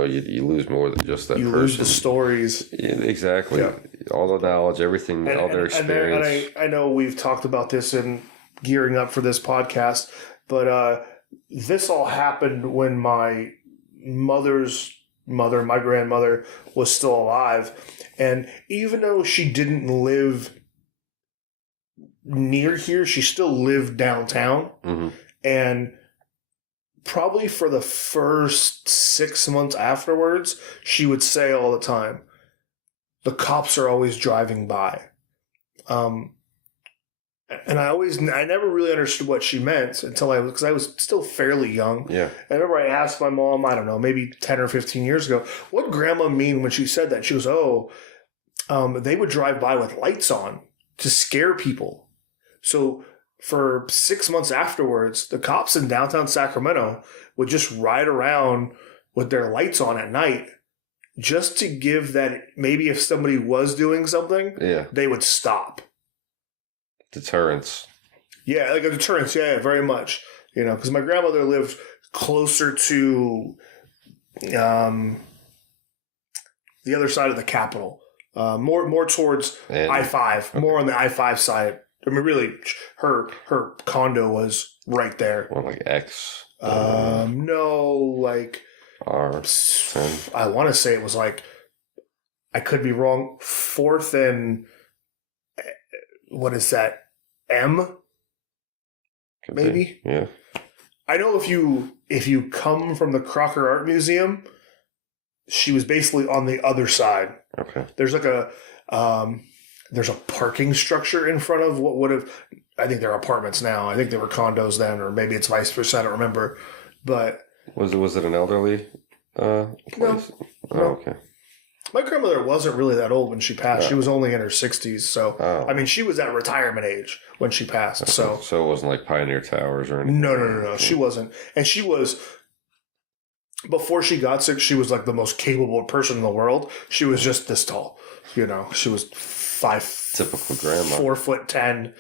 lose more than just that person. You lose the stories. Yeah, exactly. Yeah. All the knowledge, everything, all their experience. And I know we've talked about this in gearing up for this podcast, but this all happened when my mother's mother, my grandmother, was still alive. And even though she didn't live near here, she still lived downtown. Mm-hmm. And probably for the first 6 months afterwards, she would say all the time, the cops are always driving by. And I never really understood what she meant until because I was still fairly young. Yeah. I remember I asked my mom, I don't know, maybe 10 or 15 years ago, what grandma mean when she said that? She goes, they would drive by with lights on to scare people. So for 6 months afterwards, the cops in downtown Sacramento would just ride around with their lights on at night just to give that maybe if somebody was doing something, they would stop. Deterrence. Yeah, like a deterrence. Yeah, very much. Because my grandmother lived closer to the other side of the Capitol, more towards I-5, more on the I-5 side. I mean, really, her condo was right there. Or like X? No, like R10. I want to say it was like, I could be wrong, 4th and what is that? M? Could maybe? Be. Yeah. I know if you come from the Crocker Art Museum, she was basically on the other side. Okay. There's like there's a parking structure in front of what would have, I think they're apartments now. I think they were condos then, or maybe it's vice versa. I don't remember. But was it an elderly place? No. Oh, okay. My grandmother wasn't really that old when she passed. She was only in her 60s. So, I mean, she was at retirement age when she passed. Okay. So it wasn't like Pioneer Towers or anything? No. She wasn't. And she was, before she got sick, she was like the most capable person in the world. She was just this tall. She was typical grandma, 4'10",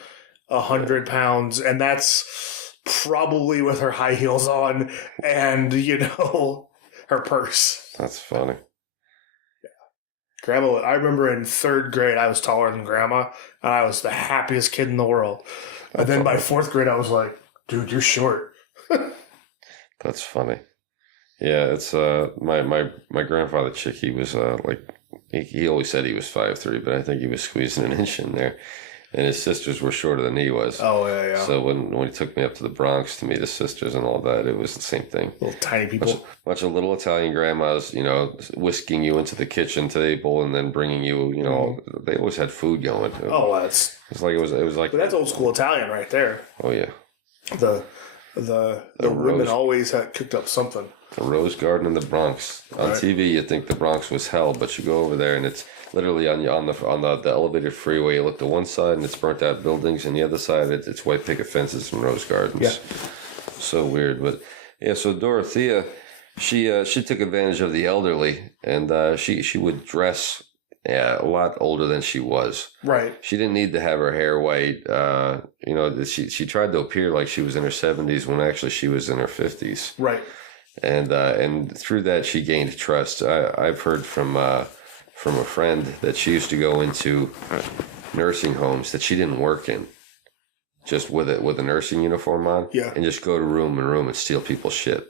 100 pounds. And that's probably with her high heels on and, her purse. That's funny. Grandma, I remember in 3rd grade, I was taller than Grandma, and I was the happiest kid in the world. And then by 4th grade, I was like, dude, you're short. That's funny. Yeah, it's my grandfather chick, he was he always said he was 5'3", but I think he was squeezing an inch in there. And his sisters were shorter than he was. Oh, yeah. So when he took me up to the Bronx to meet his sisters and all that, it was the same thing. Little tiny people. Bunch of little Italian grandmas, whisking you into the kitchen table and then bringing you, they always had food going. Oh, it was like. But that's old school Italian right there. Oh yeah. The women always had cooked up something. The Rose Garden in the Bronx. On TV, you think the Bronx was hell, but you go over there and it's literally on the elevated freeway. You look to one side and it's burnt out buildings, and the other side it's white picket fences and rose gardens. Yeah. So weird, but yeah. So Dorothea, she took advantage of the elderly, and she would dress a lot older than she was. Right. She didn't need to have her hair white. She tried to appear like she was in her 70s when actually she was in her 50s. Right. And through that she gained trust. I've heard from a friend that she used to go into nursing homes that she didn't work in, just with a nursing uniform on, and just go to room and steal people's shit.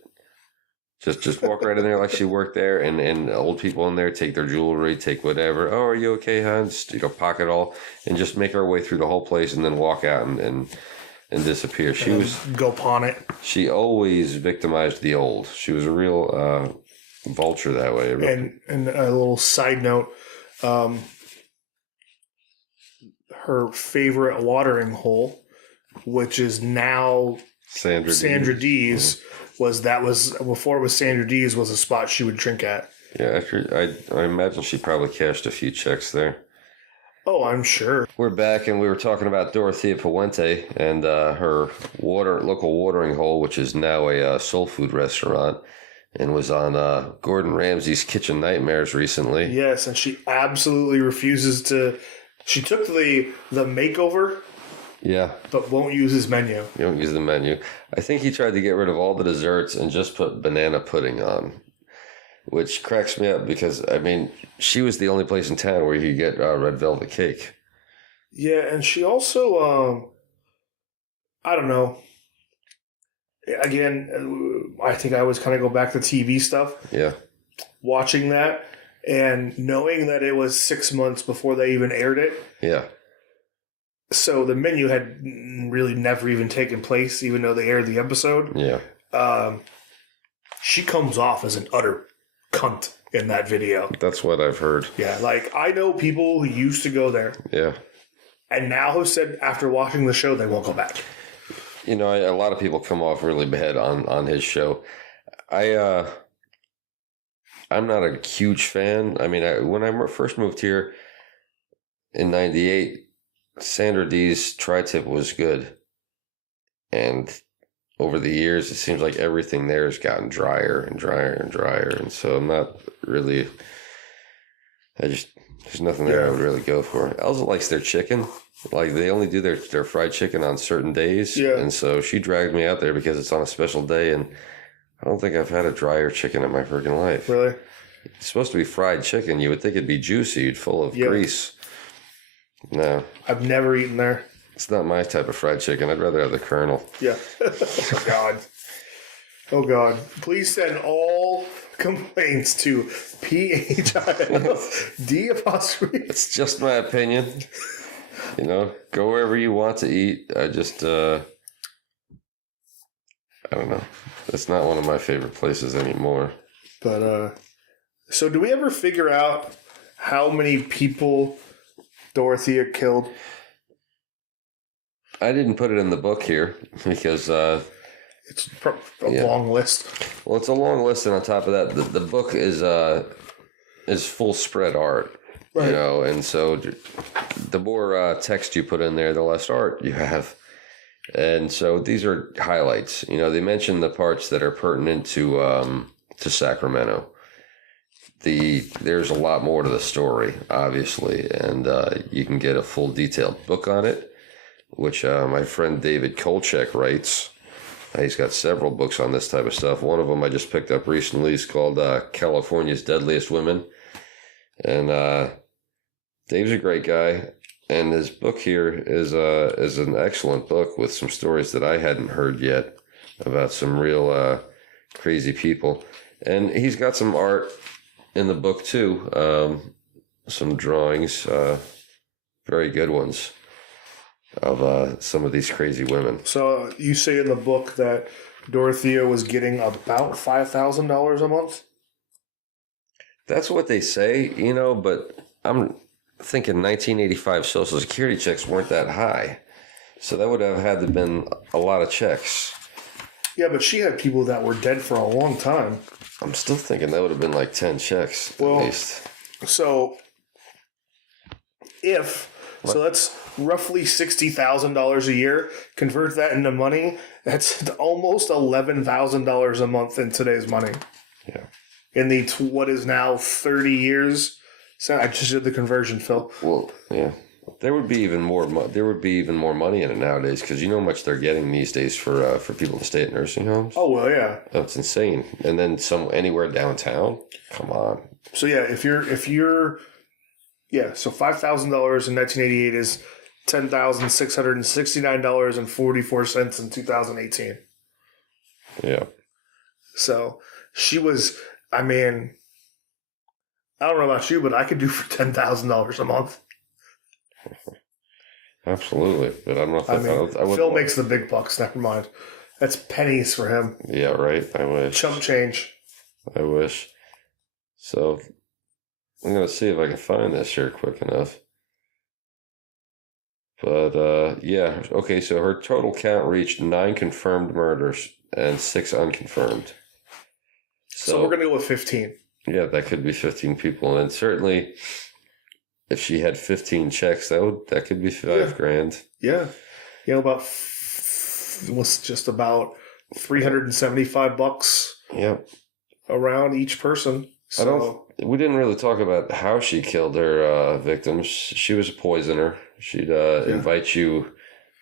Just walk right in there like she worked there, and old people in there take their jewelry, take whatever. Oh, are you okay, hon? Just, pocket all, and just make our way through the whole place, and then walk out and disappear. She was go pawn it. She always victimized the old. She was a real vulture that way. And a little side note, her favorite watering hole, which is now Sandra D's. Was before it was Sandra D's was a spot she would drink at. Yeah, I imagine she probably cashed a few checks there. Oh, I'm sure. We're back, and we were talking about Dorothea Puente and her local watering hole, which is now a soul food restaurant, and was on Gordon Ramsay's Kitchen Nightmares recently. Yes, and she absolutely refuses to. She took the makeover. Yeah. But won't use his menu. You don't use the menu. I think he tried to get rid of all the desserts and just put banana pudding on, which cracks me up because, I mean, she was the only place in town where you could get red velvet cake. Yeah, and she also, I don't know. Again, I think I always kind of go back to TV stuff. Yeah. Watching that and knowing that it was 6 months before they even aired it. Yeah. So the menu had really never even taken place, even though they aired the episode. Yeah. She comes off as an utter cunt in that video. That's what I've heard. Yeah, like I know people who used to go there. Yeah. And now have said after watching the show they won't go back. You know, a lot of people come off really bad on his show. I'm not a huge fan. I mean, when I first moved here in '98, Sandra D's tri-tip was good. And over the years, it seems like everything there has gotten drier and drier and drier. And so I'm not really, there's nothing there I would really go for. Elsa likes their chicken. Like, they only do their fried chicken on certain days. Yeah. And so she dragged me out there because it's on a special day. And I don't think I've had a drier chicken in my freaking life. Really? It's supposed to be fried chicken. You would think it'd be juicy, full of grease. No. I've never eaten there. It's not my type of fried chicken. I'd rather have the kernel. Yeah. Oh, God. Oh, God. Please send all complaints to PHILD apostrophe. It's just my opinion. You know, go wherever you want to eat. I just, I don't know. It's not one of my favorite places anymore. But, so do we ever figure out how many people Dorothea killed? I didn't put it in the book here because it's a long list. Well, it's a long list, and on top of that, the book is full spread art, right. You know, and so the more text you put in there, the less art you have, and so these are highlights. You know, they mention the parts that are pertinent to Sacramento. There's a lot more to the story, obviously, and you can get a full detailed book on it, which my friend David Kolchak writes. He's got several books on this type of stuff. One of them I just picked up recently is called California's Deadliest Women. And Dave's a great guy, and his book here is an excellent book with some stories that I hadn't heard yet about some real crazy people. And he's got some art in the book too, some drawings, very good ones, of some of these crazy women. So you say in the book that Dorothea was getting about $5,000 a month? That's what they say, you know, but I'm thinking 1985 Social Security checks weren't that high. So that would have had to have been a lot of checks. Yeah, but she had people that were dead for a long time. I'm still thinking that would have been like 10 checks at least. So that's roughly $60,000 a year. Convert that into money. That's almost $11,000 a month in today's money. Yeah. In the what is now 30 years. So I just did the conversion, Phil. Well, yeah. There would be even more. There would be even more money in it nowadays because you know how much they're getting these days for people to stay at nursing homes. Oh well, yeah. That's insane. And then anywhere downtown. Come on. So yeah, if you're so $5,000 in 1988 is $10,669.44 in 2018. Yeah. So she was. I mean, I don't know about you, but I could do for $10,000 a month. Absolutely, but I'm not. Phil makes the big bucks. Never mind. That's pennies for him. Yeah, right. I wish. Chump change. I wish. So I'm gonna see if I can find this here quick enough. But yeah, okay. So her total count reached 9 confirmed murders and 6 unconfirmed. So we're gonna go with 15. Yeah, that could be 15 people, and certainly, if she had 15 checks, that could be $5,000. Yeah, was just about $375. Yep. Around each person. So We didn't really talk about how she killed her victims. She was a poisoner. She'd invite you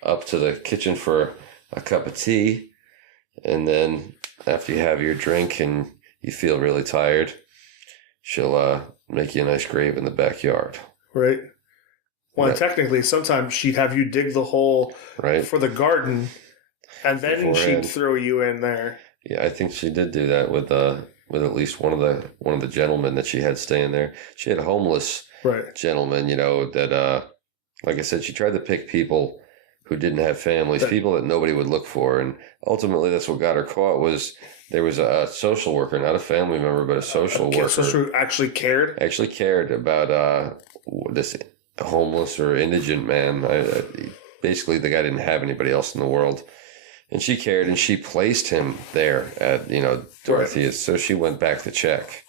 up to the kitchen for a cup of tea, and then after you have your drink and you feel really tired, she'll make you a nice grave in the backyard. Right. Well, technically, sometimes she'd have you dig the hole for the garden, and then she'd throw you in there. Yeah, I think she did do that with at least one of the gentlemen that she had staying there. She had homeless gentlemen, that like I said, she tried to pick people who didn't have families, people that nobody would look for, and ultimately that's what got her caught. There was a social worker, not a family member, but a social worker. Social actually cared? Actually cared about this homeless or indigent man. Basically, the guy didn't have anybody else in the world. And she cared, and she placed him there at, Dorothea's. So she went back to check.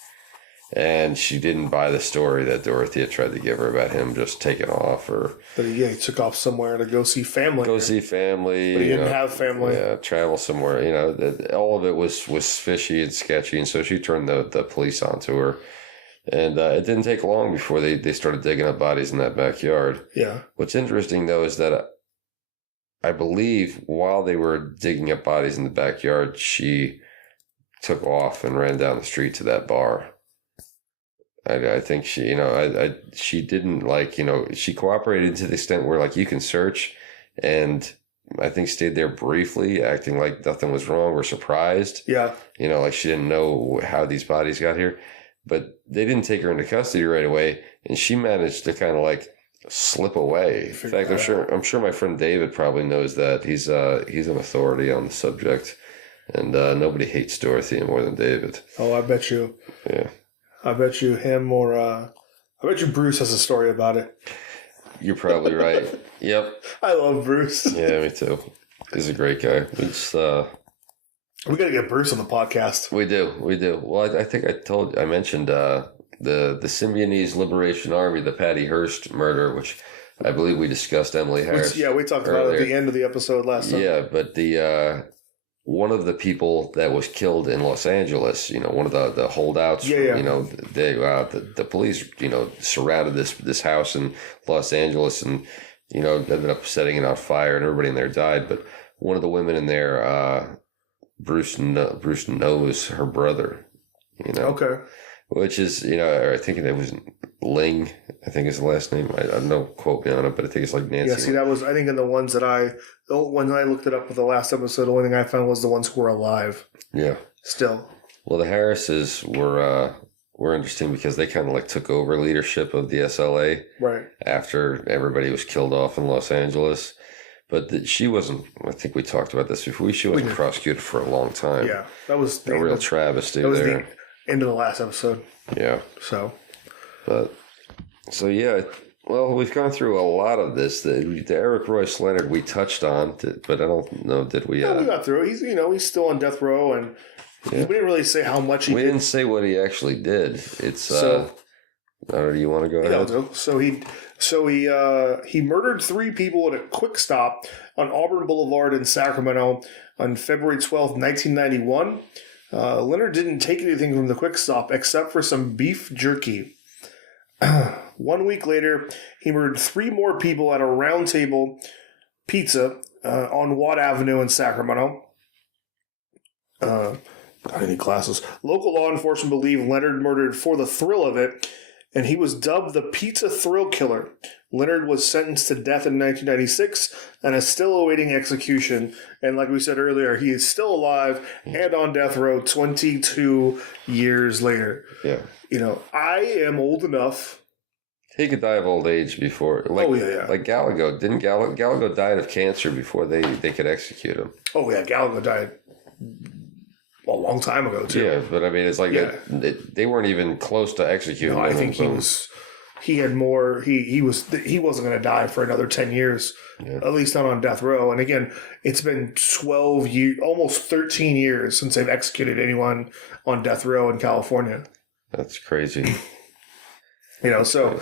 And she didn't buy the story that Dorothea tried to give her about him just taking off. But he took off somewhere to go see family. Go see family. But he didn't have family. Yeah, travel somewhere. All of it was fishy and sketchy. And so she turned the police onto her. And it didn't take long before they started digging up bodies in that backyard. Yeah. What's interesting, though, is that I believe while they were digging up bodies in the backyard, she took off and ran down the street to that bar. I think she, she didn't she cooperated to the extent where you can search, and I think stayed there briefly, acting like nothing was wrong or surprised. Yeah. She didn't know how these bodies got here, but they didn't take her into custody right away, and she managed to kind of slip away. In fact, I'm sure my friend David probably knows that. He's an authority on the subject, and nobody hates Dorothea more than David. Oh, I bet you. Yeah. I bet you him or I bet you Bruce has a story about it. You're probably right. Yep. I love Bruce. Yeah, me too. He's a great guy. We got to get Bruce on the podcast. We do. Well, I think I mentioned the Symbionese Liberation Army, the Patty Hearst murder, which I believe we discussed Emily Harris. We talked about it at the end of the episode last time. Yeah, but the one of the people that was killed in Los Angeles, one of the holdouts, the police, surrounded this house in Los Angeles and, ended up setting it on fire and everybody in there died. But one of the women in there, Bruce knows her brother, Okay. Which is, I think it was Ling, I think is the last name. I don't quote me on it, but I think it's Nancy. Yeah, see, that was, I think in the ones that when I looked it up with the last episode, the only thing I found was the ones who were alive. Yeah. Still. Well, the Harrises were interesting because they kind of took over leadership of the SLA. Right. After everybody was killed off in Los Angeles. But she wasn't, I think we talked about this before, she wasn't prosecuted for a long time. Yeah. That was a real travesty there. The end of the last episode. Yeah. So yeah, well, we've gone through a lot of this. The Eric Royce Leonard we touched on, but I don't know, did we? We got through it. He's still on death row, and we didn't really say how much he did. We didn't say what he actually did. It's do you want to go ahead? So he murdered 3 people at a quick stop on Auburn Boulevard in Sacramento on February 12th, 1991. Leonard didn't take anything from the quick stop except for some beef jerky. 1 week later, he murdered 3 more people at a Round Table Pizza on Watt Avenue in Sacramento. Got any glasses? Local law enforcement believe Leonard murdered for the thrill of it, and he was dubbed the Pizza Thrill Killer. Leonard was sentenced to death in 1996 and is still awaiting execution. And like we said earlier, he is still alive and on death row 22 years later. Yeah. I am old enough. He could die of old age before. Like Gallagher. Didn't Gallagher died of cancer before they could execute him? Oh, yeah. Gallagher died a long time ago, too. Yeah, but I mean, it's they weren't even close to executing him. I think he was... he had more. He wasn't going to die for another 10 years, at least not on death row. And again, it's been 12 years, almost 13 years since they've executed anyone on death row in California. That's crazy. So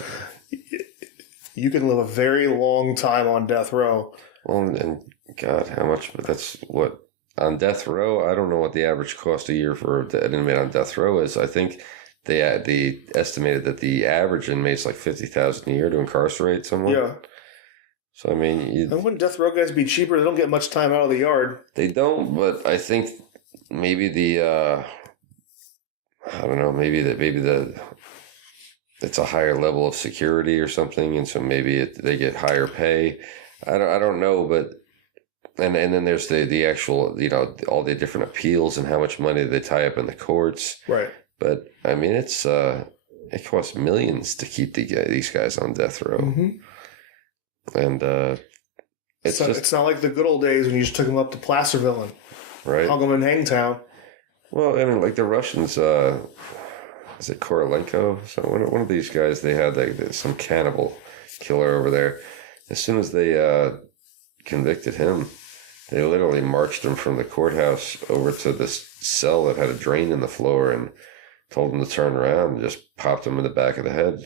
you can live a very long time on death row. Well, and God, how much? But that's what on death row. I don't know what the average cost a year for an inmate on death row is. I think they estimated that the average inmate's like $50,000 a year to incarcerate someone. Yeah. So I mean, wouldn't death row guys be cheaper? They don't get much time out of the yard. They don't, but I think maybe I don't know, maybe it's a higher level of security or something, and so maybe they get higher pay. I don't know, but and then there's the actual, all the different appeals and how much money they tie up in the courts. Right. But I mean, it costs millions to keep these guys on death row. Mm-hmm. And it's not like the good old days when you just took them up to Placerville and hung them in Hangtown. Well, I mean, like the Russians, is it Korolenko? So one of these guys, they had some cannibal killer over there. As soon as they convicted him, they literally marched him from the courthouse over to this cell that had a drain in the floor and told him to turn around and just popped him in the back of the head.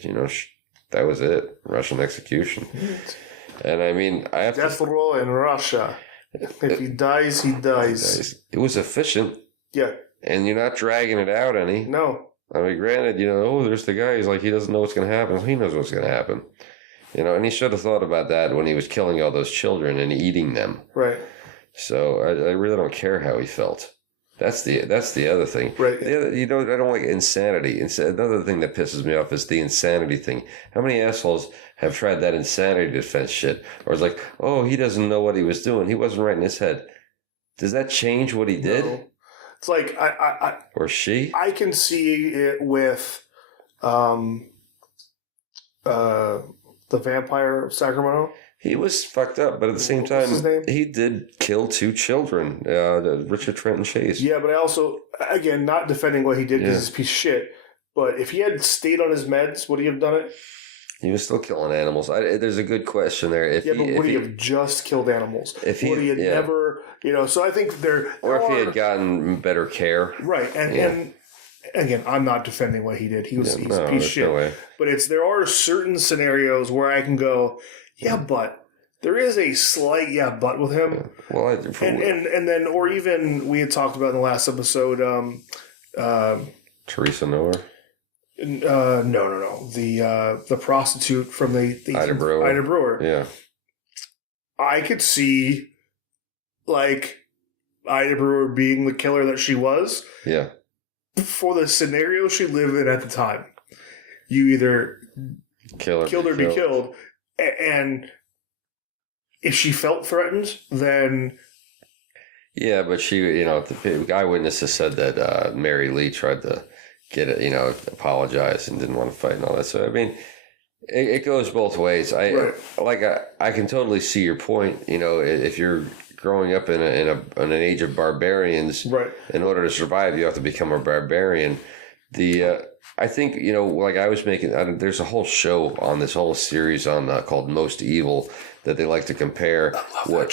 That was it. Russian execution. And I mean, death row in Russia. If he dies, he dies. It was efficient. Yeah. And you're not dragging it out any. No. I mean, granted, there's the guy. He's like, he doesn't know what's going to happen. He knows what's going to happen. And he should have thought about that when he was killing all those children and eating them. Right. So I really don't care how he felt. That's the other thing. Right. I don't like insanity. Another thing that pisses me off is the insanity thing. How many assholes have tried that insanity defense shit? Or it's like, oh, he doesn't know what he was doing. He wasn't right in his head. Does that change what he did? No. It's like or she? I can see it with the vampire of Sacramento. He was fucked up, but at the same time, he did kill 2 children, Richard Trenton Chase. Yeah, but I also, again, not defending what he did because he's a piece of shit, but if he had stayed on his meds, would he have done it? He was still killing animals. There's a good question there. But would he have just killed animals? Would he have never, so I think Or if he had gotten better care. Right, and again, I'm not defending what he did. He's a piece of shit. No, but there are certain scenarios where I can go, yeah, but there is a slight but with him. Well, and then, or even we had talked about in the last episode, Teresa Noah. No. The prostitute from the Ida Brewer. Ida Brewer. Yeah. I could see like Ida Brewer being the killer that she was. Yeah. For the scenario she lived in at the time. You either killed her, be killed. And if she felt threatened, then... Yeah, but she, the eyewitnesses said that Mary Lee tried to get it, apologize and didn't want to fight and all that. So, I mean, it goes both ways. I can totally see your point. If you're growing up in an age of barbarians, right, in order to survive, you have to become a barbarian. I think, I was making, there's a whole show on this whole series on called Most Evil that they like to compare what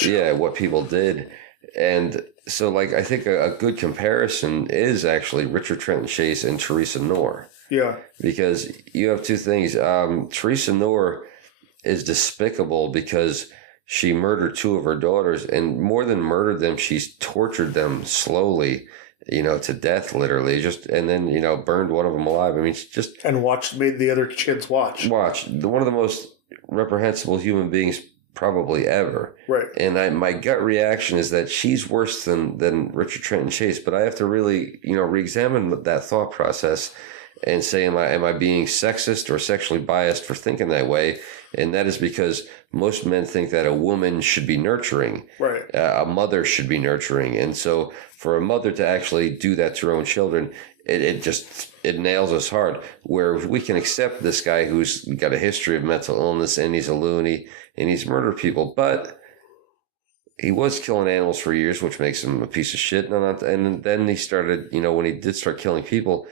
people did. And so, I think a good comparison is actually Richard Trenton Chase and Teresa Noor. Yeah. Because you have 2 things. Teresa Noor is despicable because she murdered 2 of her daughters, and more than murdered them, she's tortured them slowly, to death, literally. And then, burned one of them alive. I mean, she just... And made the other kids watch. One of the most reprehensible human beings probably ever. Right. And my gut reaction is that she's worse than Richard Trenton Chase, but I have to really, re-examine that thought process and say, am I being sexist or sexually biased for thinking that way? And that is because most men think that a woman should be nurturing. Right. A mother should be nurturing. And so for a mother to actually do that to her own children, it nails us hard. Where we can accept this guy who's got a history of mental illness and he's a loony and he's murdered people, but he was killing animals for years, which makes him a piece of shit. And then he started, when he did start killing people,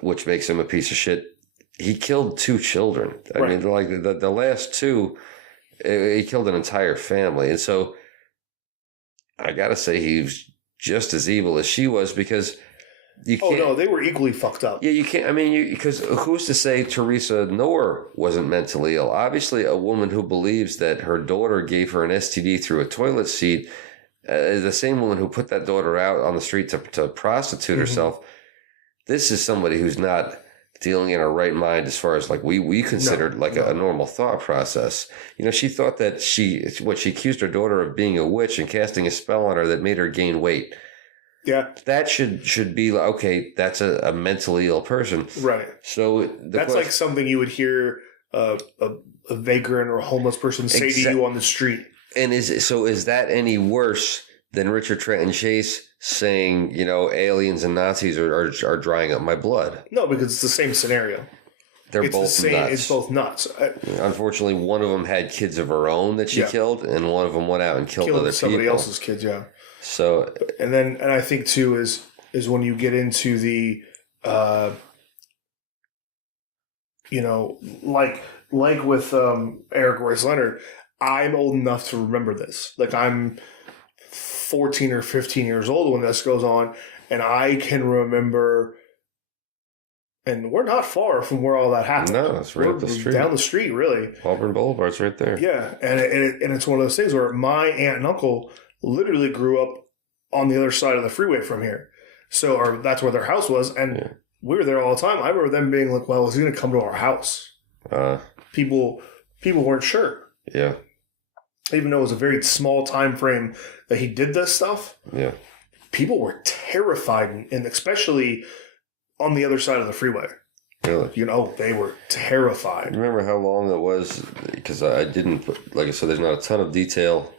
which makes him a piece of shit, he killed 2 children. I Right. mean, like the last 2, he killed an entire family. And so I got to say he was just as evil as she was, because you Oh can't. no, they were equally fucked up. Yeah, you can't. I mean, because who's to say Teresa Knorr wasn't mentally ill? Obviously, a woman who believes that her daughter gave her an STD through a toilet seat is the same woman who put that daughter out on the street to prostitute herself. This is somebody who's not dealing in her right mind as far as like we considered a normal thought process. You know, she thought that she accused her daughter of being a witch and casting a spell on her that made her gain weight. Yeah. That should be like, okay, that's a mentally ill person. Right. So that's like something you would hear a vagrant or a homeless person say to you on the street. And is that any worse than Richard Trenton Chase saying, you know, aliens and Nazis are drying up my blood? No, because it's the same scenario. They're both nuts. It's both nuts. Unfortunately, one of them had kids of her own that she killed, and one of them went out and killed other somebody people. else's kids. Yeah. So, and I think too is when you get into the, you know, like with Eric Royce Leonard, I'm old enough to remember this. Like I'm 14 or 15 years old when this goes on, and I can remember. And we're not far from where all that happened. No, it's right up the street. Down the street, really. Auburn Boulevard's right there. Yeah, and it's one of those things where my aunt and uncle literally grew up on the other side of the freeway from here. So, or that's where their house was, and we were there all the time. I remember them being like, well, is he going to come to our house? People weren't sure. Yeah. Even though it was a very small time frame that he did this stuff. Yeah. People were terrified, and especially on the other side of the freeway. Really? You know, they were terrified. Remember how long it was? Because I didn't put, like I said, there's not a ton of detail.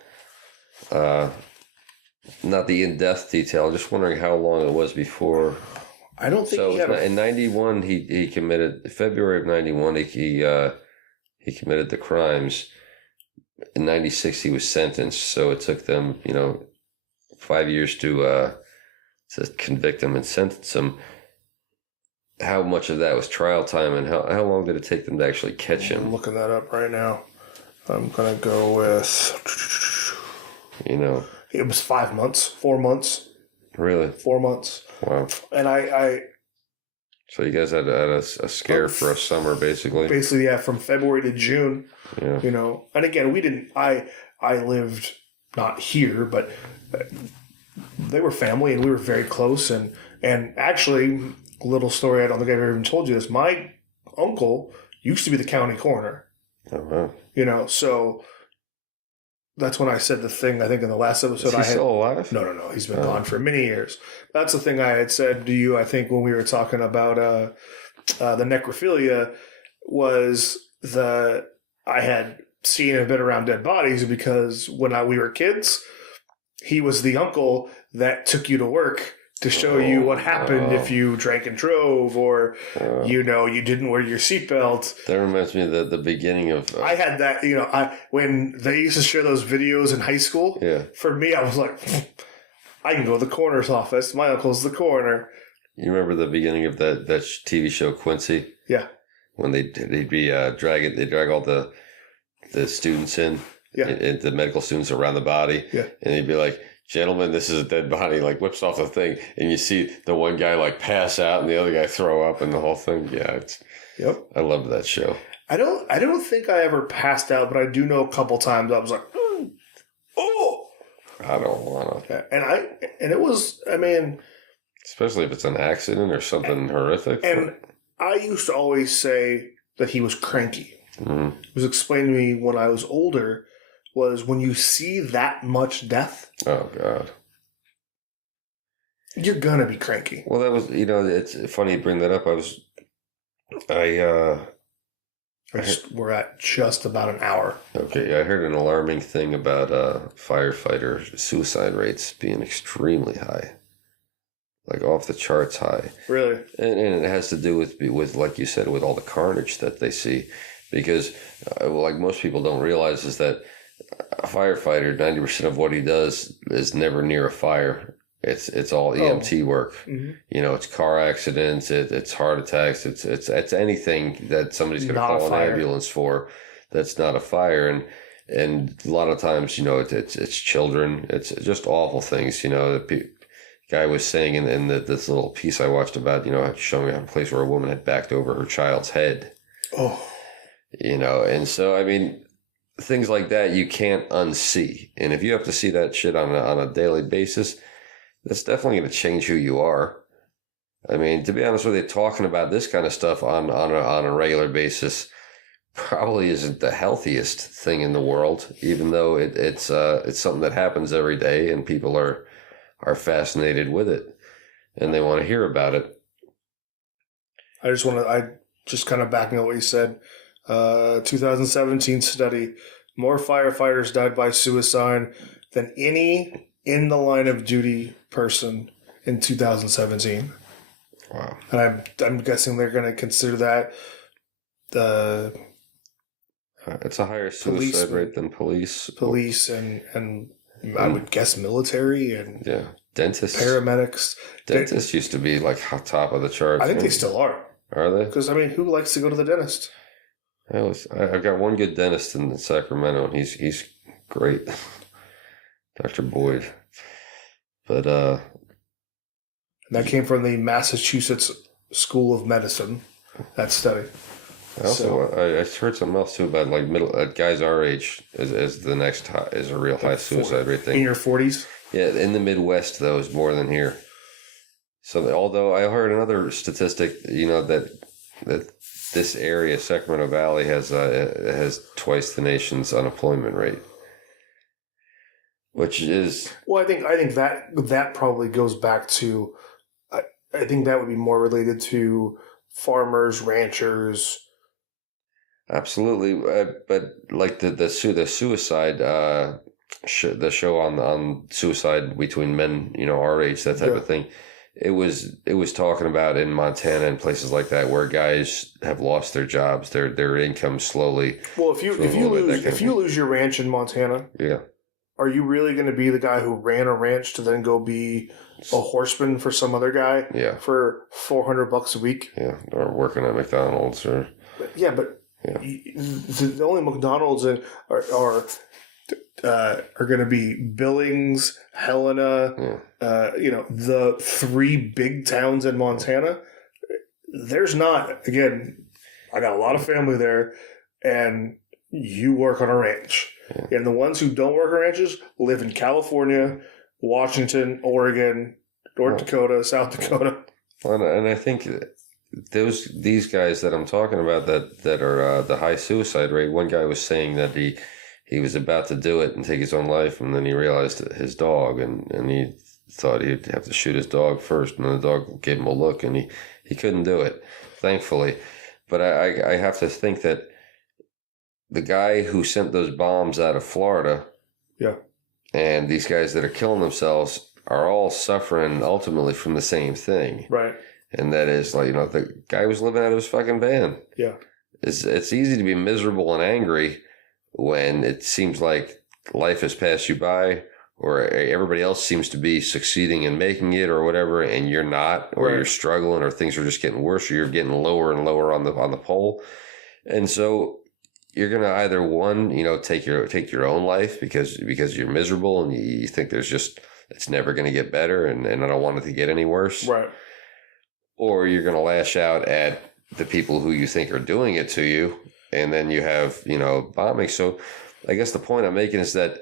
Not the in-depth detail. Just wondering how long it was before. I don't think so. In 91, he committed February of 91. He committed the crimes. In 96, he was sentenced. So it took them, 5 years to convict him and sentence him. How much of that was trial time, and how long did it take them to actually catch him? I'm looking that up right now. I'm gonna go with. It was 5 months, 4 months. Really? 4 months. Wow. And I So you guys had a scare for a summer, basically. Basically, yeah, from February to June. Yeah. And again, we didn't. I lived not here, but they were family, and we were very close. And actually, a little story. I don't think I've ever even told you this. My uncle used to be the county coroner. Oh wow. So. That's when I said the thing, I think in the last episode. Is he still alive? No. He's been gone for many years. That's the thing I had said to you, I think, when we were talking about the necrophilia, was I had seen a bit around dead bodies because when we were kids, he was the uncle that took you to work to show you what happened if you drank and drove, or you didn't wear your seatbelt. That reminds me of the beginning of. I had that. When they used to share those videos in high school. Yeah. For me, I was like, I can go to the coroner's office. My uncle's the coroner. You remember the beginning of that TV show Quincy? Yeah. When they'd be drag all the students in. Yeah. And the medical students around the body. Yeah. And they'd be like, gentlemen, this is a dead body, like whips off the thing, and you see the one guy like pass out and the other guy throw up and the whole thing. Yeah, yep. I love that show. I don't think I ever passed out, but I do know a couple times I was like, oh, I don't want to. And it was, especially if it's an accident or something horrific. And I used to always say that he was cranky. Mm-hmm. It was explained to me when I was older. Was when you see that much death. Oh, God. You're going to be cranky. Well, that was, it's funny you bring that up. We're at just about an hour. Okay, I heard an alarming thing about firefighter suicide rates being extremely high. Like off the charts high. Really? And it has to do with, like you said, with all the carnage that they see. Because, like most people don't realize, is that a firefighter, 90% of what he does is never near a fire. It's all EMT work. Mm-hmm. You know, it's car accidents, it's heart attacks, it's anything that somebody's going to call an ambulance for that's not a fire. And a lot of times, you know, it's children. It's just awful things. You know, the guy was saying in this little piece I watched about, you know, showing a place where a woman had backed over her child's head. Oh, you know, and so I mean, things like that you can't unsee. And if you have to see that shit on a daily basis, that's definitely going to change who you are. I mean, to be honest with you, talking about this kind of stuff on a regular basis probably isn't the healthiest thing in the world, even though it's something that happens every day and people are fascinated with it and they want to hear about it. I just kind of backing up what you said. 2017 study, more firefighters died by suicide than any in the line of duty person in 2017. Wow. And I'm guessing they're going to consider that it's a higher suicide rate than police. Police and I would guess military and dentists. Paramedics. Dentists used to be like top of the charts. I think they still are. Are they? Because, I mean, who likes to go to the dentist? I've got one good dentist in Sacramento, and he's great. Dr. Boyd. But, and that came from the Massachusetts School of Medicine, that study. I heard something else too about like guys our age is the next high, is a real high suicide rate thing. In your 40s? Yeah, in the Midwest though is more than here. So although I heard another statistic, you know, that this area, Sacramento Valley, has twice the nation's unemployment rate, which is well. I think that probably goes back to. I think that would be more related to farmers, ranchers. Absolutely, but like the suicide the show on suicide between men, you know, our age, that type of thing. It was talking about in Montana and places like that where guys have lost their jobs, their income slowly. Well, if you lose your ranch in Montana, are you really going to be the guy who ran a ranch to then go be a horseman for some other guy? For $400 a week. Yeah, or working at McDonald's or. The only McDonald's are going to be Billings, Helena, you know, the three big towns in Montana. There's not, again, I got a lot of family there, and you work on a ranch. Yeah. And the ones who don't work on ranches live in California, Washington, Oregon, North Dakota, South Dakota. And I think these guys that I'm talking about that are the high suicide rate, one guy was saying that he was about to do it and take his own life, and then he realized his dog, and he thought he'd have to shoot his dog first, and then the dog gave him a look, and he couldn't do it, thankfully. But I have to think that the guy who sent those bombs out of Florida, and these guys that are killing themselves are all suffering ultimately from the same thing. Right. And that is, like, you know, the guy was living out of his fucking van. Yeah. It's easy to be miserable and angry when it seems like life has passed you by, or everybody else seems to be succeeding and making it or whatever, and you're not, or you're struggling, or things are just getting worse, or you're getting lower and lower on the pole. And so you're going to either, one, you know, take your own life because you're miserable and you think it's never going to get better, and I don't want it to get any worse. Right. Or you're going to lash out at the people who you think are doing it to you, and then you have, you know, bombing. So I guess the point I'm making is that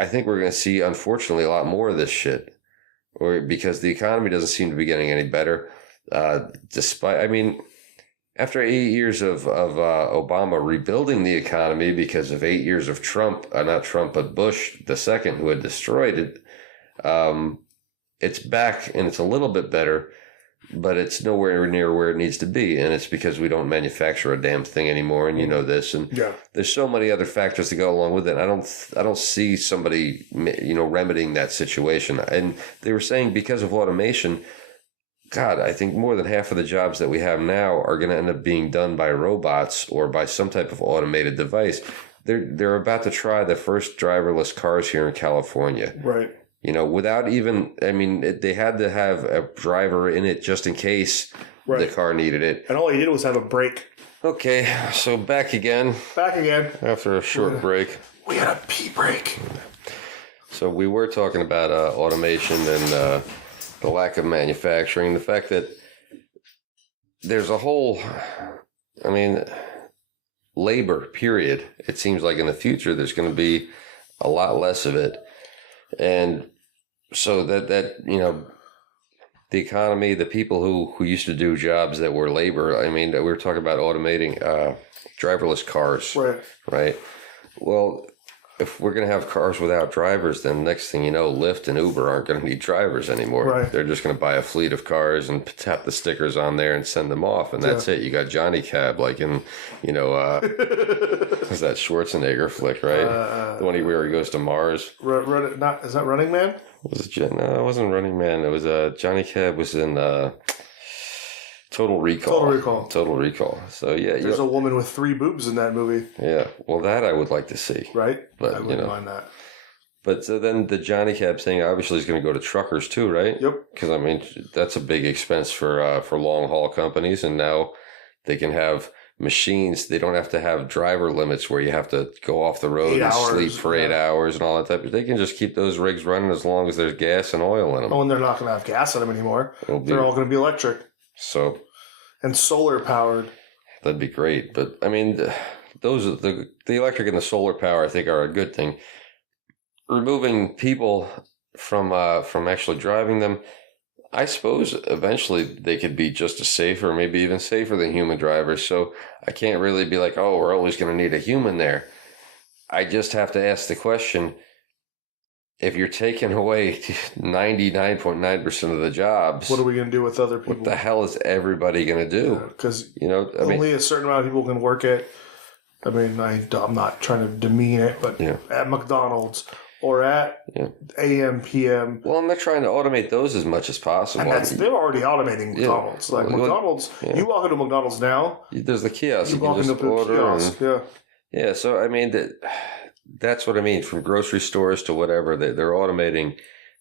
I think we're going to see, unfortunately, a lot more of this shit, or because the economy doesn't seem to be getting any better. Despite, I mean, after 8 years of Obama rebuilding the economy because of 8 years of Trump, not Trump, but Bush the second, who had destroyed it, it's back and it's a little bit better, but it's nowhere near where it needs to be. And it's because we don't manufacture a damn thing anymore. And you know this, and there's so many other factors to go along with it. I don't see somebody, you know, remedying that situation. And they were saying because of automation, God, I think more than half of the jobs that we have now are going to end up being done by robots or by some type of automated device. They're about to try the first driverless cars here in California. Right. without even, I mean, they had to have a driver in it just in case the car needed it. And all he did was have a brake. Okay, so back again. Back again. After a short break. We had a pee break. So we were talking about automation and the lack of manufacturing. The fact that there's a whole, labor, period. It seems like in the future there's going to be a lot less of it. And so that the economy, the people who used to do jobs that were labor, we were talking about automating driverless cars. Right? Well, if we're going to have cars without drivers, then next thing you know, Lyft and Uber aren't going to need drivers anymore. Right. They're just going to buy a fleet of cars and tap the stickers on there and send them off, and that's it. You got Johnny Cab, like in, is that Schwarzenegger flick, right? The one where he goes to Mars. Is that Running Man? No, it wasn't Running Man. It was Johnny Cab was in Total Recall. Total Recall. So yeah, there's a woman with 3 boobs in that movie. Yeah, well, that I would like to see. Right, but I wouldn't mind that. But so then the Johnny Cab thing obviously is going to go to truckers too, right? Yep. Because that's a big expense for long haul companies, and now they can have machines. They don't have to have driver limits where you have to go off the road and sleep for 8 hours and all that type of. They can just keep those rigs running as long as there's gas and oil in them. Oh, and they're not going to have gas in them anymore. They're all going to be electric. So. And solar powered. That'd be great, but the electric and the solar power I think are a good thing. Removing people from actually driving them, I suppose eventually they could be just as safe or maybe even safer than human drivers. So I can't really be like, oh, we're always going to need a human there. I just have to ask the question. If you're taking away 99.9% of the jobs, what are we going to do with other people? What the hell is everybody going to do? Because only a certain amount of people can work at. I'm not trying to demean it, but at McDonald's or at AM, PM. Well, I'm not trying to automate those as much as possible. And they're already automating McDonald's. Like McDonald's, you walk into McDonald's now. There's the kiosk. You walk into the kiosk. Yeah. So that's what I mean. From grocery stores to whatever, they're automating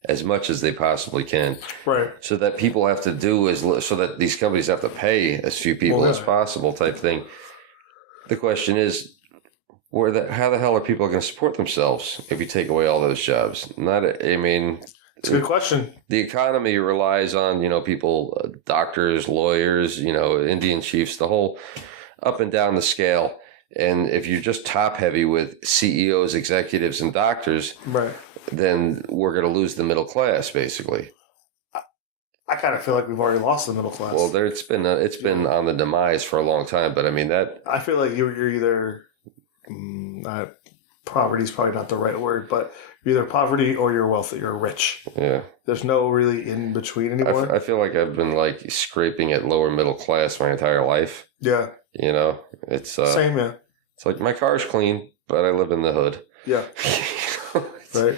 as much as they possibly can. Right. So that people have to do so that these companies have to pay as few people as possible, type thing. The question is, how the hell are people going to support themselves if you take away all those jobs? It's a good question. The economy relies on people, doctors, lawyers, Indian chiefs, the whole up and down the scale. And if you're just top heavy with CEOs, executives, and doctors, right, then we're going to lose the middle class, basically. I kind of feel like we've already lost the middle class. Well, it's been on the demise for a long time, but I feel like you're either poverty is probably not the right word, but you're either poverty or you're wealthy, you're rich. Yeah. There's no really in between anymore. I feel like I've been scraping at lower middle class my entire life. Yeah. It's same, yeah. It's like my car's clean, but I live in the hood. Yeah. Right.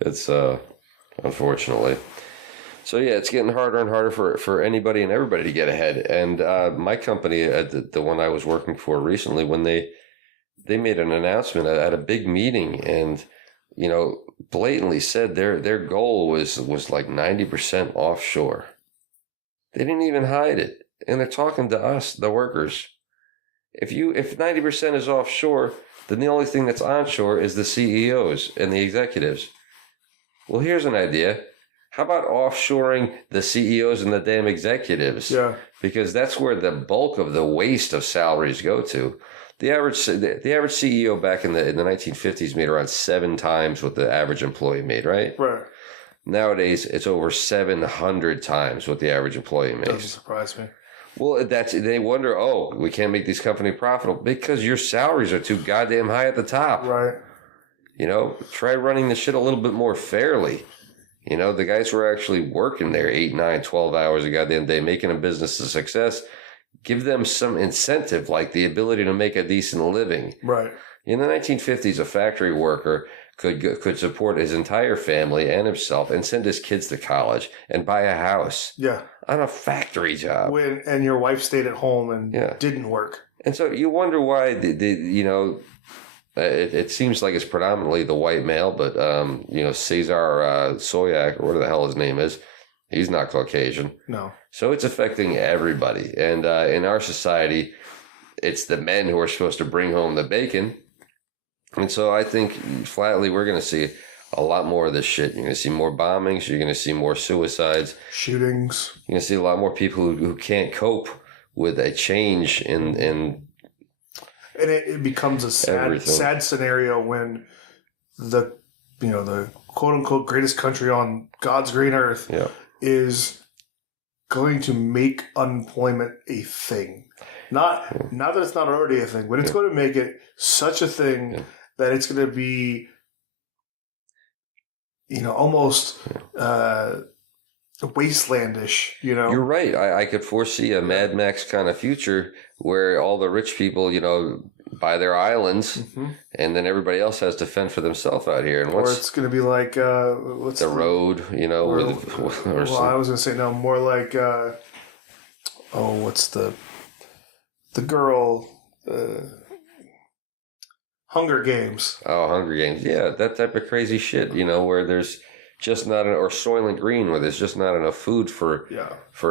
It's unfortunately. So yeah, it's getting harder and harder for anybody and everybody to get ahead. And my company, the one I was working for recently, when they made an announcement at a big meeting, and blatantly said their goal was like 90% offshore. They didn't even hide it. And they're talking to us, the workers. If 90% is offshore, then the only thing that's onshore is the CEOs and the executives. Well, here's an idea. How about offshoring the CEOs and the damn executives? Yeah. Because that's where the bulk of the waste of salaries go to. The average CEO back in the 1950s made around 7 times what the average employee made, right? Right. Nowadays, it's over 700 times what the average employee makes. Doesn't surprise me. Well, they wonder, we can't make these companies profitable because your salaries are too goddamn high at the top. Right. Try running the shit a little bit more fairly. The guys who are actually working there 8, 9, 12 hours a goddamn day, making a business a success, give them some incentive, like the ability to make a decent living. Right. In the 1950s, a factory worker could support his entire family and himself and send his kids to college and buy a house. Yeah. On a factory job. And your wife stayed at home and didn't work. And so you wonder why It seems like it's predominantly the white male, but Cesar Soyak, or whatever the hell his name is, he's not Caucasian. No. So it's affecting everybody. And in our society, it's the men who are supposed to bring home the bacon. And so I think flatly we're going to see a lot more of this shit. You're going to see more bombings. You're going to see more suicides. Shootings. You're going to see a lot more people who can't cope with a change in and it becomes a sad scenario when the quote unquote greatest country on God's green earth is going to make unemployment a thing. Not that it's not already a thing, but it's going to make it such a thing that it's going to be almost wastelandish. You're right. I could foresee a Mad Max kind of future where all the rich people, buy their islands, and then everybody else has to fend for themselves out here. And or it's going to be like what's the road, or I was going to say no, more like what's the girl Hunger Games. Oh, Hunger Games. Yeah, that type of crazy shit, where there's just not or Soylent Green, where there's just not enough food for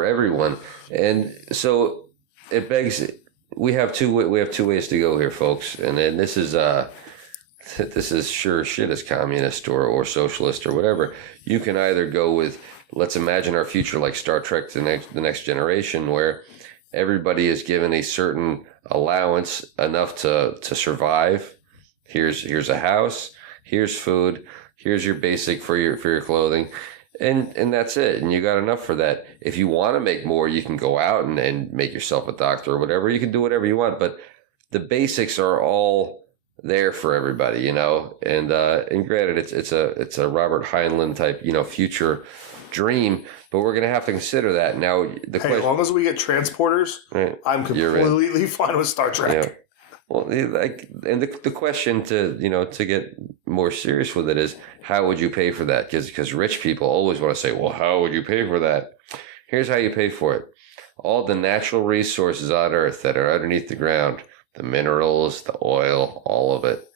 everyone. And so it begs, we have two ways to go here, folks. And this is sure shit as communist or socialist or whatever. You can either go with, let's imagine our future like Star Trek, the next generation, where everybody is given a certain allowance, enough to survive. Here's a house, here's food, here's your basic for your clothing, and that's it. And you got enough for that. If you want to make more, you can go out and make yourself a doctor or whatever. You can do whatever you want, but the basics are all there for everybody, And granted, it's a Robert Heinlein type, future dream, but we're going to have to consider that. Now, as long as we get transporters, I'm completely fine with Star Trek. Yeah. Well, and the question to get more serious with it is, how would you pay for that? Because rich people always want to say, well, how would you pay for that? Here's how you pay for it. All the natural resources on Earth that are underneath the ground, the minerals, the oil, all of it,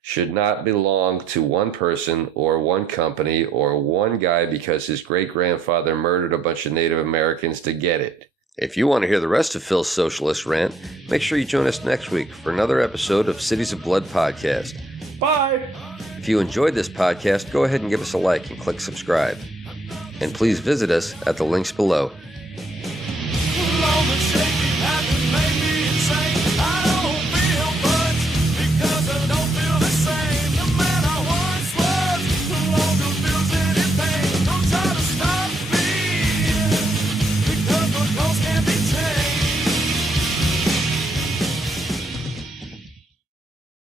should not belong to one person or one company or one guy because his great-grandfather murdered a bunch of Native Americans to get it. If you want to hear the rest of Phil's socialist rant, make sure you join us next week for another episode of Cities of Blood podcast. Bye! If you enjoyed this podcast, go ahead and give us a like and click subscribe. And please visit us at the links below.